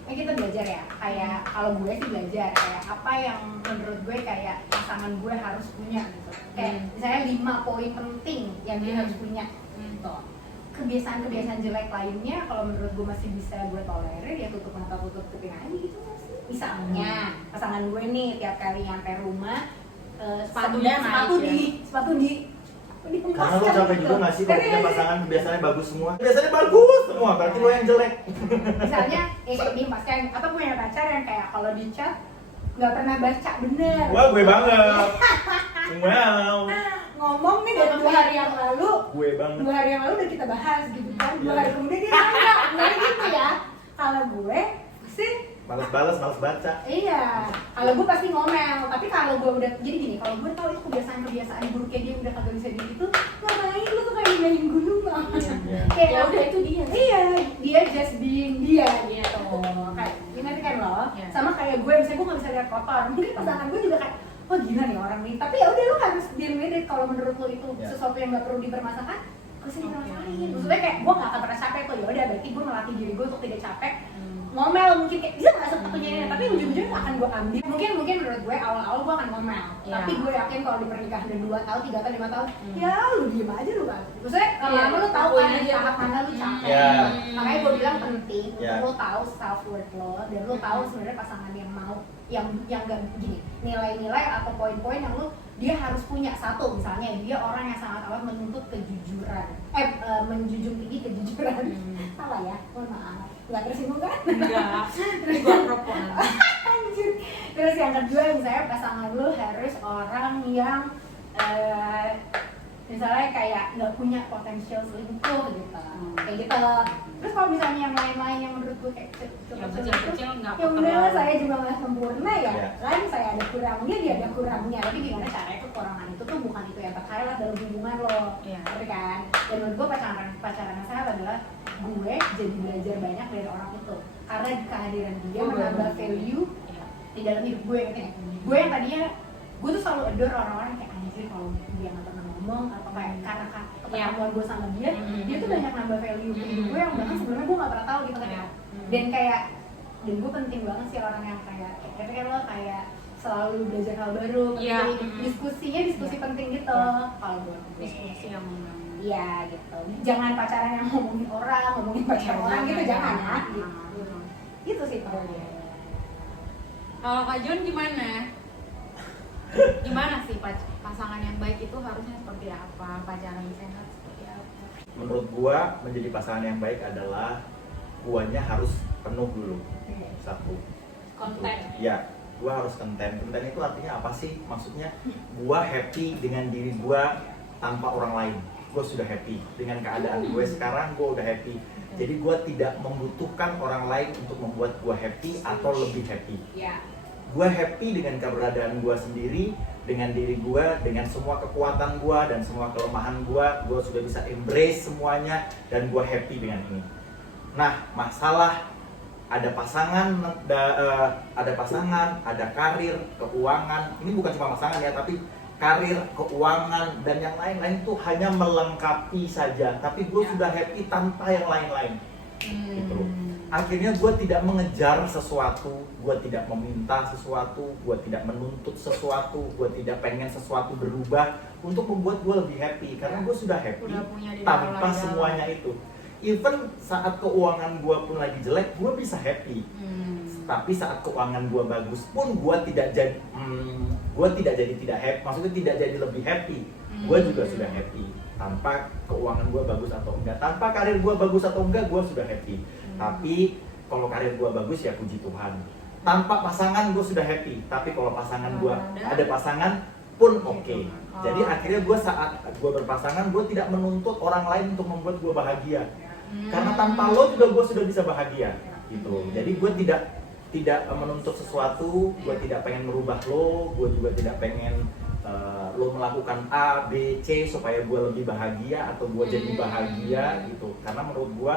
kita belajar ya, kayak kalau gue sih belajar kayak apa yang menurut gue kayak pasangan gue harus punya gitu, kayak misalnya 5 poin penting yang dia harus punya gitu. Kebiasaan-kebiasaan jelek lainnya kalau menurut gue masih bisa gue tolerir, ya tutup mata tutup kuping aja gitu sih. Misalnya pasangan gue nih tiap kali nyampe rumah Sepatunya sepatu di Karena lo capek juga nggak sih kalau punya pasangan biasanya bagus semua? Biasanya bagus semua, berarti lo yang jelek. Misalnya ini pas kan atau punya pacar yang kayak kalau di chat nggak pernah baca bener. Wah, gue banget. Wow. Ngomong nih dari 2 hari yang lalu, Gue banget. 2 hari yang lalu udah kita bahas gitu kan. 2 hari kemudian dia nanya, bener gitu ya. Kalau gue pasti Males balas, males baca. iya, kalau gue pasti ngomel, tapi kalau gue udah, jadi gini, kalau gue tahu itu kebiasaan-kebiasaan buruknya dia udah kagak bisa gitu, ngapain lu tuh kayak naik gunung banget. Kayak Ya udah itu dia. iya, dia just being dia gitu. Kayak gimana kan lo? Iya. Sama kayak gue, misalnya gue nggak bisa lihat kotor, mungkin pasangan gue juga kayak, wah gila nih orang nih. Tapi ya udah lo harus deal with it. Kalau menurut lo itu Iya. sesuatu yang nggak perlu dipermasakan, gak usah dipermasakin. Maksudnya kayak gue nggak akan pernah capek tuh. Ya udah, berarti gue melatih diri gue untuk tidak capek. Ngomel mungkin kayak bisa nggak sepatunya ini, tapi ujung-ujungnya nggak akan gue ambil. Mungkin menurut gue awal-awal gue akan ngomel, tapi gue yakin kalau di pernikahan udah 2 tahun, 3 tahun, 5 tahun, ya lu diem aja lu kan. Maksudnya lama-lama lu tahu kan di tahap mana lu capek. Ya. Makanya gue bilang penting Ya. untuk lu tahu self worth lo dan lu tahu sebenarnya pasangan yang mau yang gak gini, nilai-nilai atau poin-poin yang lu dia harus punya. Satu misalnya dia orang yang sangat amat menuntut kejujuran, menjunjung tinggi kejujuran. Salah ya, mohon maaf, nggak tersinggung kan? Enggak, ini gua propon. Anjir. Terus yang kedua misalnya pasangan lu harus orang yang misalnya kayak nggak punya potensial selingkuh gitu, kayak gitu. Terus kalau misalnya yang lain-lain yang menurut gue kayak Yang kecil-kecil nggak ya udah terlalu. saya juga nggak sempurna ya, Iya. kan saya ada kurangnya, dia ada kurangnya, tapi gimana caranya kekurangan itu tuh bukan itu yang terhighlight dalam hubungan lo, Iya. ngerti kan? Dan menurut gue pacaran yang sehat adalah gue jadi belajar banyak dari orang itu, karena kehadiran dia menambah value Iya. di dalam hidup gue, ngerti nggak? Gue yang tadinya gue tuh selalu adore orang-orang yang kayak anjir kalau dia nggak pernah ngomong atau kayak karena pertemuan gue sama dia, dia tuh banyak nambah value ke hidup gue yang bahkan sebelumnya gue nggak pernah tahu gitu kan. Iya. Dan gue penting banget sih orang yang kayak lo kayak selalu belajar hal baru, Iya. diskusi penting gitu. Kalau gue Diskusi yang iya gitu, jangan pacaran yang ngomongin pacar orang gitu, jangan ya gitu. Gitu sih kalau dia. Kalau Kak Jun gimana? Gimana sih pasangan yang baik itu harusnya seperti apa? Pacaran yang sehat seperti apa? Menurut gua menjadi pasangan yang baik adalah guanya harus penuh dulu. Satu. Konten. Ya, gua harus konten. Konten itu artinya apa sih? Maksudnya gua happy dengan diri gua tanpa orang lain. Gua sudah happy dengan keadaan gue sekarang, gua udah happy. Jadi gua tidak membutuhkan orang lain untuk membuat gua happy atau lebih happy. Ya. Gue happy dengan keberadaan gue sendiri, dengan diri gue, dengan semua kekuatan gue dan semua kelemahan gue sudah bisa embrace semuanya dan gue happy dengan ini. Nah, masalah ada pasangan, ada karir, keuangan. Ini bukan cuma pasangan ya, tapi karir, keuangan dan yang lain-lain itu hanya melengkapi saja. Tapi gue sudah happy tanpa yang lain-lain. Gitu. Akhirnya gue tidak mengejar sesuatu, gue tidak meminta sesuatu, gue tidak menuntut sesuatu, gue tidak pengen sesuatu berubah untuk membuat gue lebih happy, karena gue sudah happy Udah punya di tanpa dalam. semuanya itu. Even saat keuangan gue pun lagi jelek, gue bisa happy. Tapi saat keuangan gue bagus pun gue tidak jadi tidak happy, maksudnya tidak jadi lebih happy. Gue juga sudah happy tanpa keuangan gue bagus atau enggak, tanpa karir gue bagus atau enggak, gue sudah happy. Tapi kalau karir gue bagus ya puji Tuhan. Tanpa pasangan gue sudah happy, tapi kalau pasangan gue ada pasangan pun oke. Jadi akhirnya gue saat gue berpasangan, gue tidak menuntut orang lain untuk membuat gue bahagia. Karena tanpa lo juga gue sudah bisa bahagia gitu. Jadi gue tidak tidak menuntut sesuatu, gue tidak pengen merubah lo, gue juga tidak pengen lo melakukan A, B, C supaya gue lebih bahagia atau gue jadi bahagia gitu. Karena menurut gue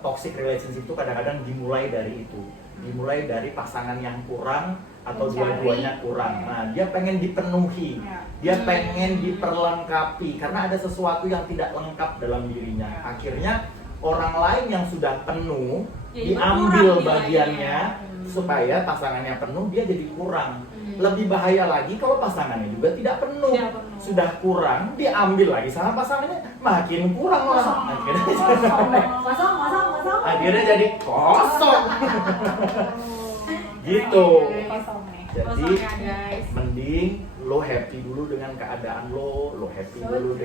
toxic relationship itu kadang-kadang dimulai dari itu, dimulai dari pasangan yang kurang atau Mencari. dua-duanya kurang. Nah, dia pengen dipenuhi, dia pengen diperlengkapi karena ada sesuatu yang tidak lengkap dalam dirinya. Akhirnya orang lain yang sudah penuh Ya, juga diambil kurang bagiannya nilainya. supaya pasangannya penuh, dia jadi kurang. Lebih bahaya lagi kalau pasangannya juga tidak penuh, Tidak penuh. sudah kurang diambil lagi sama pasangannya, makin kurang lah. Akhirnya jadi kosong. Gitu. Kosong nih. Jadi Kosong ya, guys. mending lo happy dulu dengan keadaan lo happy dulu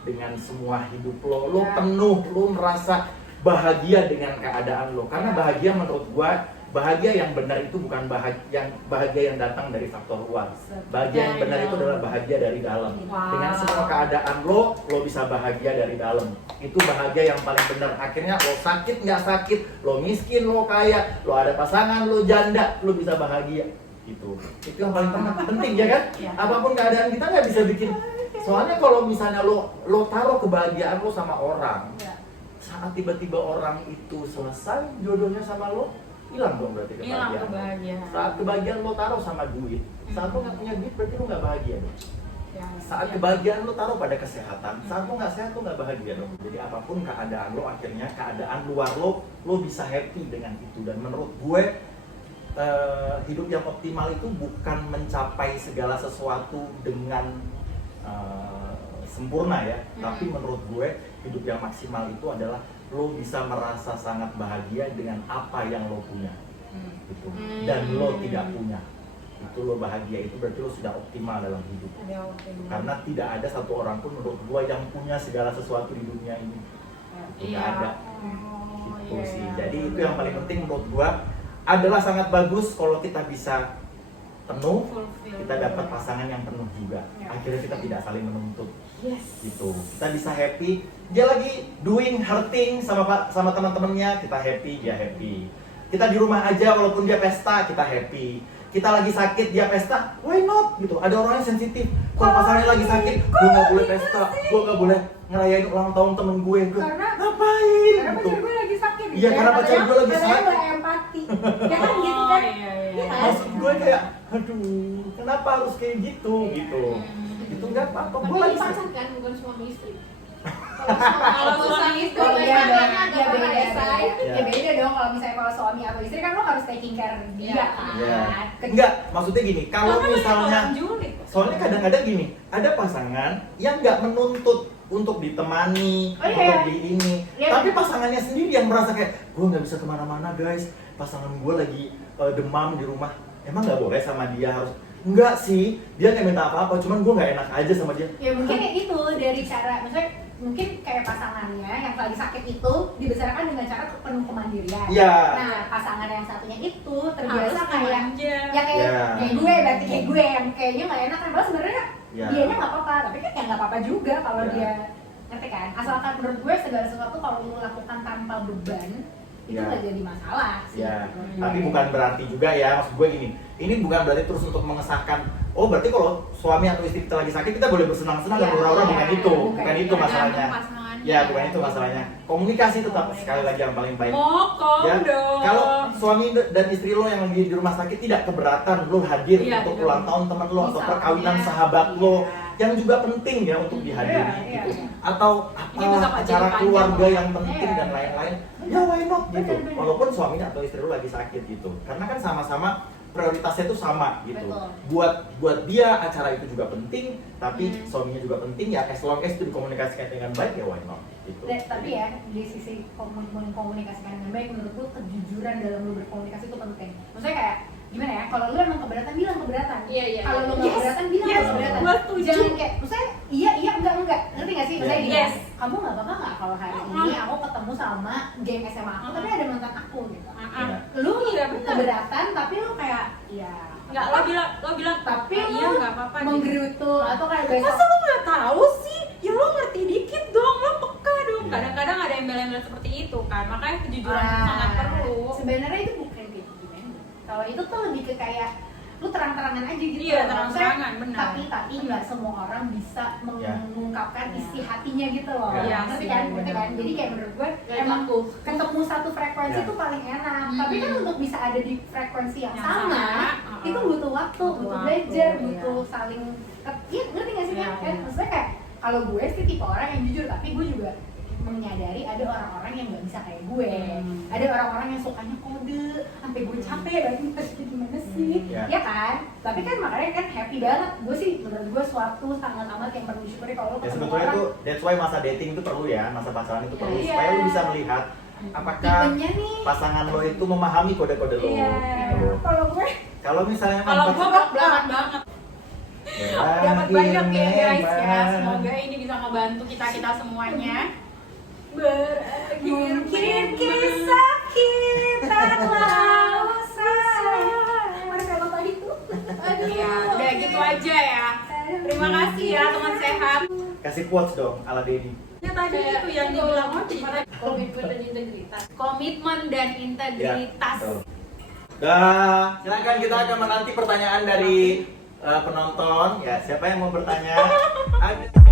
dengan semua hidup lo Ya. penuh, lo merasa bahagia dengan keadaan lo. Karena bahagia menurut gua, bahagia yang benar itu bukan bahagia yang datang dari faktor luar. Bahagia yang benar itu adalah bahagia dari dalam. Wow. Dengan semua keadaan lo bisa bahagia dari dalam. Itu bahagia yang paling benar. Akhirnya lo sakit nggak sakit, lo miskin, lo kaya, lo ada pasangan, lo janda, lo bisa bahagia. Itu yang paling penting ya kan? Ya. Apapun keadaan kita nggak bisa bikin. Soalnya kalau misalnya lo taruh kebahagiaan lo sama orang, Ya. saat tiba-tiba orang itu selesai jodohnya sama lo, hilang dong berarti Hilang kebahagiaan. kebahagiaan. Saat kebahagiaan lo taruh sama duit, saat lo nggak punya duit berarti lo nggak bahagia dong. Ya, Saat ya. kebahagiaan lo taruh pada kesehatan, saat lo nggak sehat lo nggak bahagia dong. Jadi apapun keadaan lo, akhirnya keadaan luar lo bisa happy dengan itu. Dan menurut gue hidup yang optimal itu bukan mencapai segala sesuatu dengan sempurna ya, tapi menurut gue hidup yang maksimal itu adalah lo bisa merasa sangat bahagia dengan apa yang lo punya, gitu. Dan lo tidak punya, itu lo bahagia, itu berarti lo sudah optimal dalam hidup. Ada optimal. Karena tidak ada satu orang pun menurut gue yang punya segala sesuatu di dunia ini, tidak Iya. ada. Oh, Gitu iya, sih. iya. Jadi itu yang paling penting menurut gua, adalah sangat bagus kalau kita bisa penuh, Fulfill. kita dapat pasangan yang penuh juga. Ya. Akhirnya kita tidak saling menuntut. Yes. Gitu. Kita bisa happy. Dia lagi doing her thing sama teman-temannya, kita happy, dia happy. Kita di rumah aja walaupun dia pesta, kita happy. Kita lagi sakit, dia pesta, why not? Gitu. Ada orang yang sensitif. Kalau pasangannya lagi sakit, gue nggak boleh pesta, gue nggak boleh ngerayain ulang tahun temen gue. Karena- Ngapain? Karena Gitu. pacar gue lagi sakit. Iya, karena pacar gue lagi katanya sakit. nggak empati. Ya kan gitu kan? Iya, iya. Iya kan? Maksud gue kayak, aduh, kenapa harus kayak gitu? Gitu. Itu nggak apa-apa. Gue Tapi lagi pasangan kan, bukan suami istri. Kalau suami istri Oh iya dong, pasangannya ya ada beda, selesai. ya beda dong. Kalau misalnya kalau suami atau istri kan lo harus taking care dia Iya. kan. Iya. Enggak, maksudnya gini, kalau Karena banyak misalnya orang julid. soalnya kadang-kadang gini, ada pasangan yang nggak menuntut untuk ditemani, Oh, iya. untuk di ini, Iya. tapi pasangannya sendiri yang merasa kayak, gue nggak bisa kemana-mana guys, pasangan gue lagi demam di rumah, emang nggak boleh sama dia harus? Enggak sih, dia nggak minta apa-apa, cuman gue nggak enak aja sama dia. Ya mungkin kayak gitu dari cara, maksudnya mungkin kayak pasangannya yang lagi sakit itu dibesarkan dengan cara penuh kemandirian. Iya. Nah pasangan yang satunya itu terbiasa Harus kayak dimanja. ya kayak Iya. kayak gue berarti kayak gue yang kayaknya nggak enak kan, padahal sebenarnya Iya. dianya nggak apa-apa, tapi kan ya nggak apa-apa juga kalau Iya. dia ngerti kan. Asalkan menurut gue segala sesuatu kalau lu lakukan tanpa beban itu Iya. nggak jadi masalah sih. Ya, menurut tapi gue. bukan berarti juga ya, maksud gue gini, ini bukan berarti terus untuk mengesahkan, oh berarti kalau suami atau istri kita lagi sakit kita boleh bersenang-senang dan Iya, berhura-hura, iya, bukan itu, bukan. bukan itu masalahnya. Pasangannya. Ya, bukan itu masalahnya. Komunikasi tetap sekali lagi yang paling baik. Mokom Ya, dong. kalau suami dan istri lo yang lagi di rumah sakit tidak keberatan lo hadir Iya, untuk tidak. ulang tahun teman lo atau Misalnya, perkawinan sahabat lo, yang juga penting ya untuk dihadiri Iya, iya, gitu. iya. Atau Ini bisa apalah jadi acara panjang keluarga loh. yang penting Iya. dan lain-lain, ya why not gitu. Benar-benar. Walaupun suaminya atau istri lo lagi sakit gitu, karena kan sama-sama prioritasnya itu sama gitu. Betul. Buat dia acara itu juga penting, tapi suaminya juga penting ya, as long as itu dikomunikasikan dengan baik ya why not gitu. Tapi ya di sisi mengkomunikasikan dengan baik, menurut gue kejujuran dalam lu berkomunikasi itu penting. Maksudnya kayak gimana ya, kalau lu emang keberatan bilang keberatan. Iya, iya. Kalau lu nggak Yes, keberatan bilang yes, nggak keberatan. gua setuju. Jangan kayak maksudnya iya enggak, ngerti nggak sih? Misalnya gini, Yes. kamu nggak apa-apa nggak kalau hari ini aku ketemu sama geng SMA aku, tapi ada mantan aku gitu. Iya. Lu Iya, benar. keberatan tapi lu kayak ya Enggak, lo bilang tapi "Ah, iya lu enggak apa-apa. menggerutu atau kayak besok Masa lo nggak tahu sih? Ya lo ngerti dikit dong, lo peka dong. Iya. Kadang-kadang ada embel-embel seperti itu kan, makanya kejujuran itu sangat perlu. Sebenarnya itu bukan kayak gitu. Kalau itu tuh lebih ke kayak lu terang-terangan aja gitu. Iya, loh. terang-terangan, benar. Tapi nggak semua orang bisa mengungkapkan isi hatinya gitu loh. Iya Ngerti sih, kan? Ngerti benar. kan? Jadi kayak menurut gue Gak emang aku. ketemu satu frekuensi Ya. tuh paling enak. Tapi kan untuk bisa ada di frekuensi yang Yang sama, sama, itu butuh waktu, Butuh butuh waktu, belajar, iya. butuh saling iya, ngerti gak sih Iya, kan? iya. Maksudnya kayak kalau gue sih tipe orang yang jujur, tapi gue juga menyadari ada orang-orang yang nggak bisa kayak gue. Ada orang-orang yang sukanya kode, sampai gue capek lagi gimana sih? Ya. Ya kan? Tapi kan makanya kan happy banget. Gue sih menurut gue suatu sangat amat yang perlu disyukuri kalau lo Ya ketemu sebetulnya orang tuh that's why masa dating itu perlu ya, masa pacaran itu perlu Iya. supaya lu bisa melihat apakah tipenya nih. pasangan lo itu memahami kode-kode lo. Iya. Gitu. Kalau gue Kalau misalnya Kalau memang gue belakang banget dapat banyak ya guys ya. Semoga ini bisa ngebantu kita semuanya. mungkin kisah kita telah usai. Marcelo tadi tuh. Aduh. Ya, udah gitu aja ya. Terima kasih ya teman sehat. kasih quotes dong ala Denny. Ya tadi itu yang dibilang Komitmen dan integritas. komitmen dan integritas. Ya, betul. Dah, silakan kita akan menanti pertanyaan dari penonton. Ya, siapa yang mau bertanya? Ada.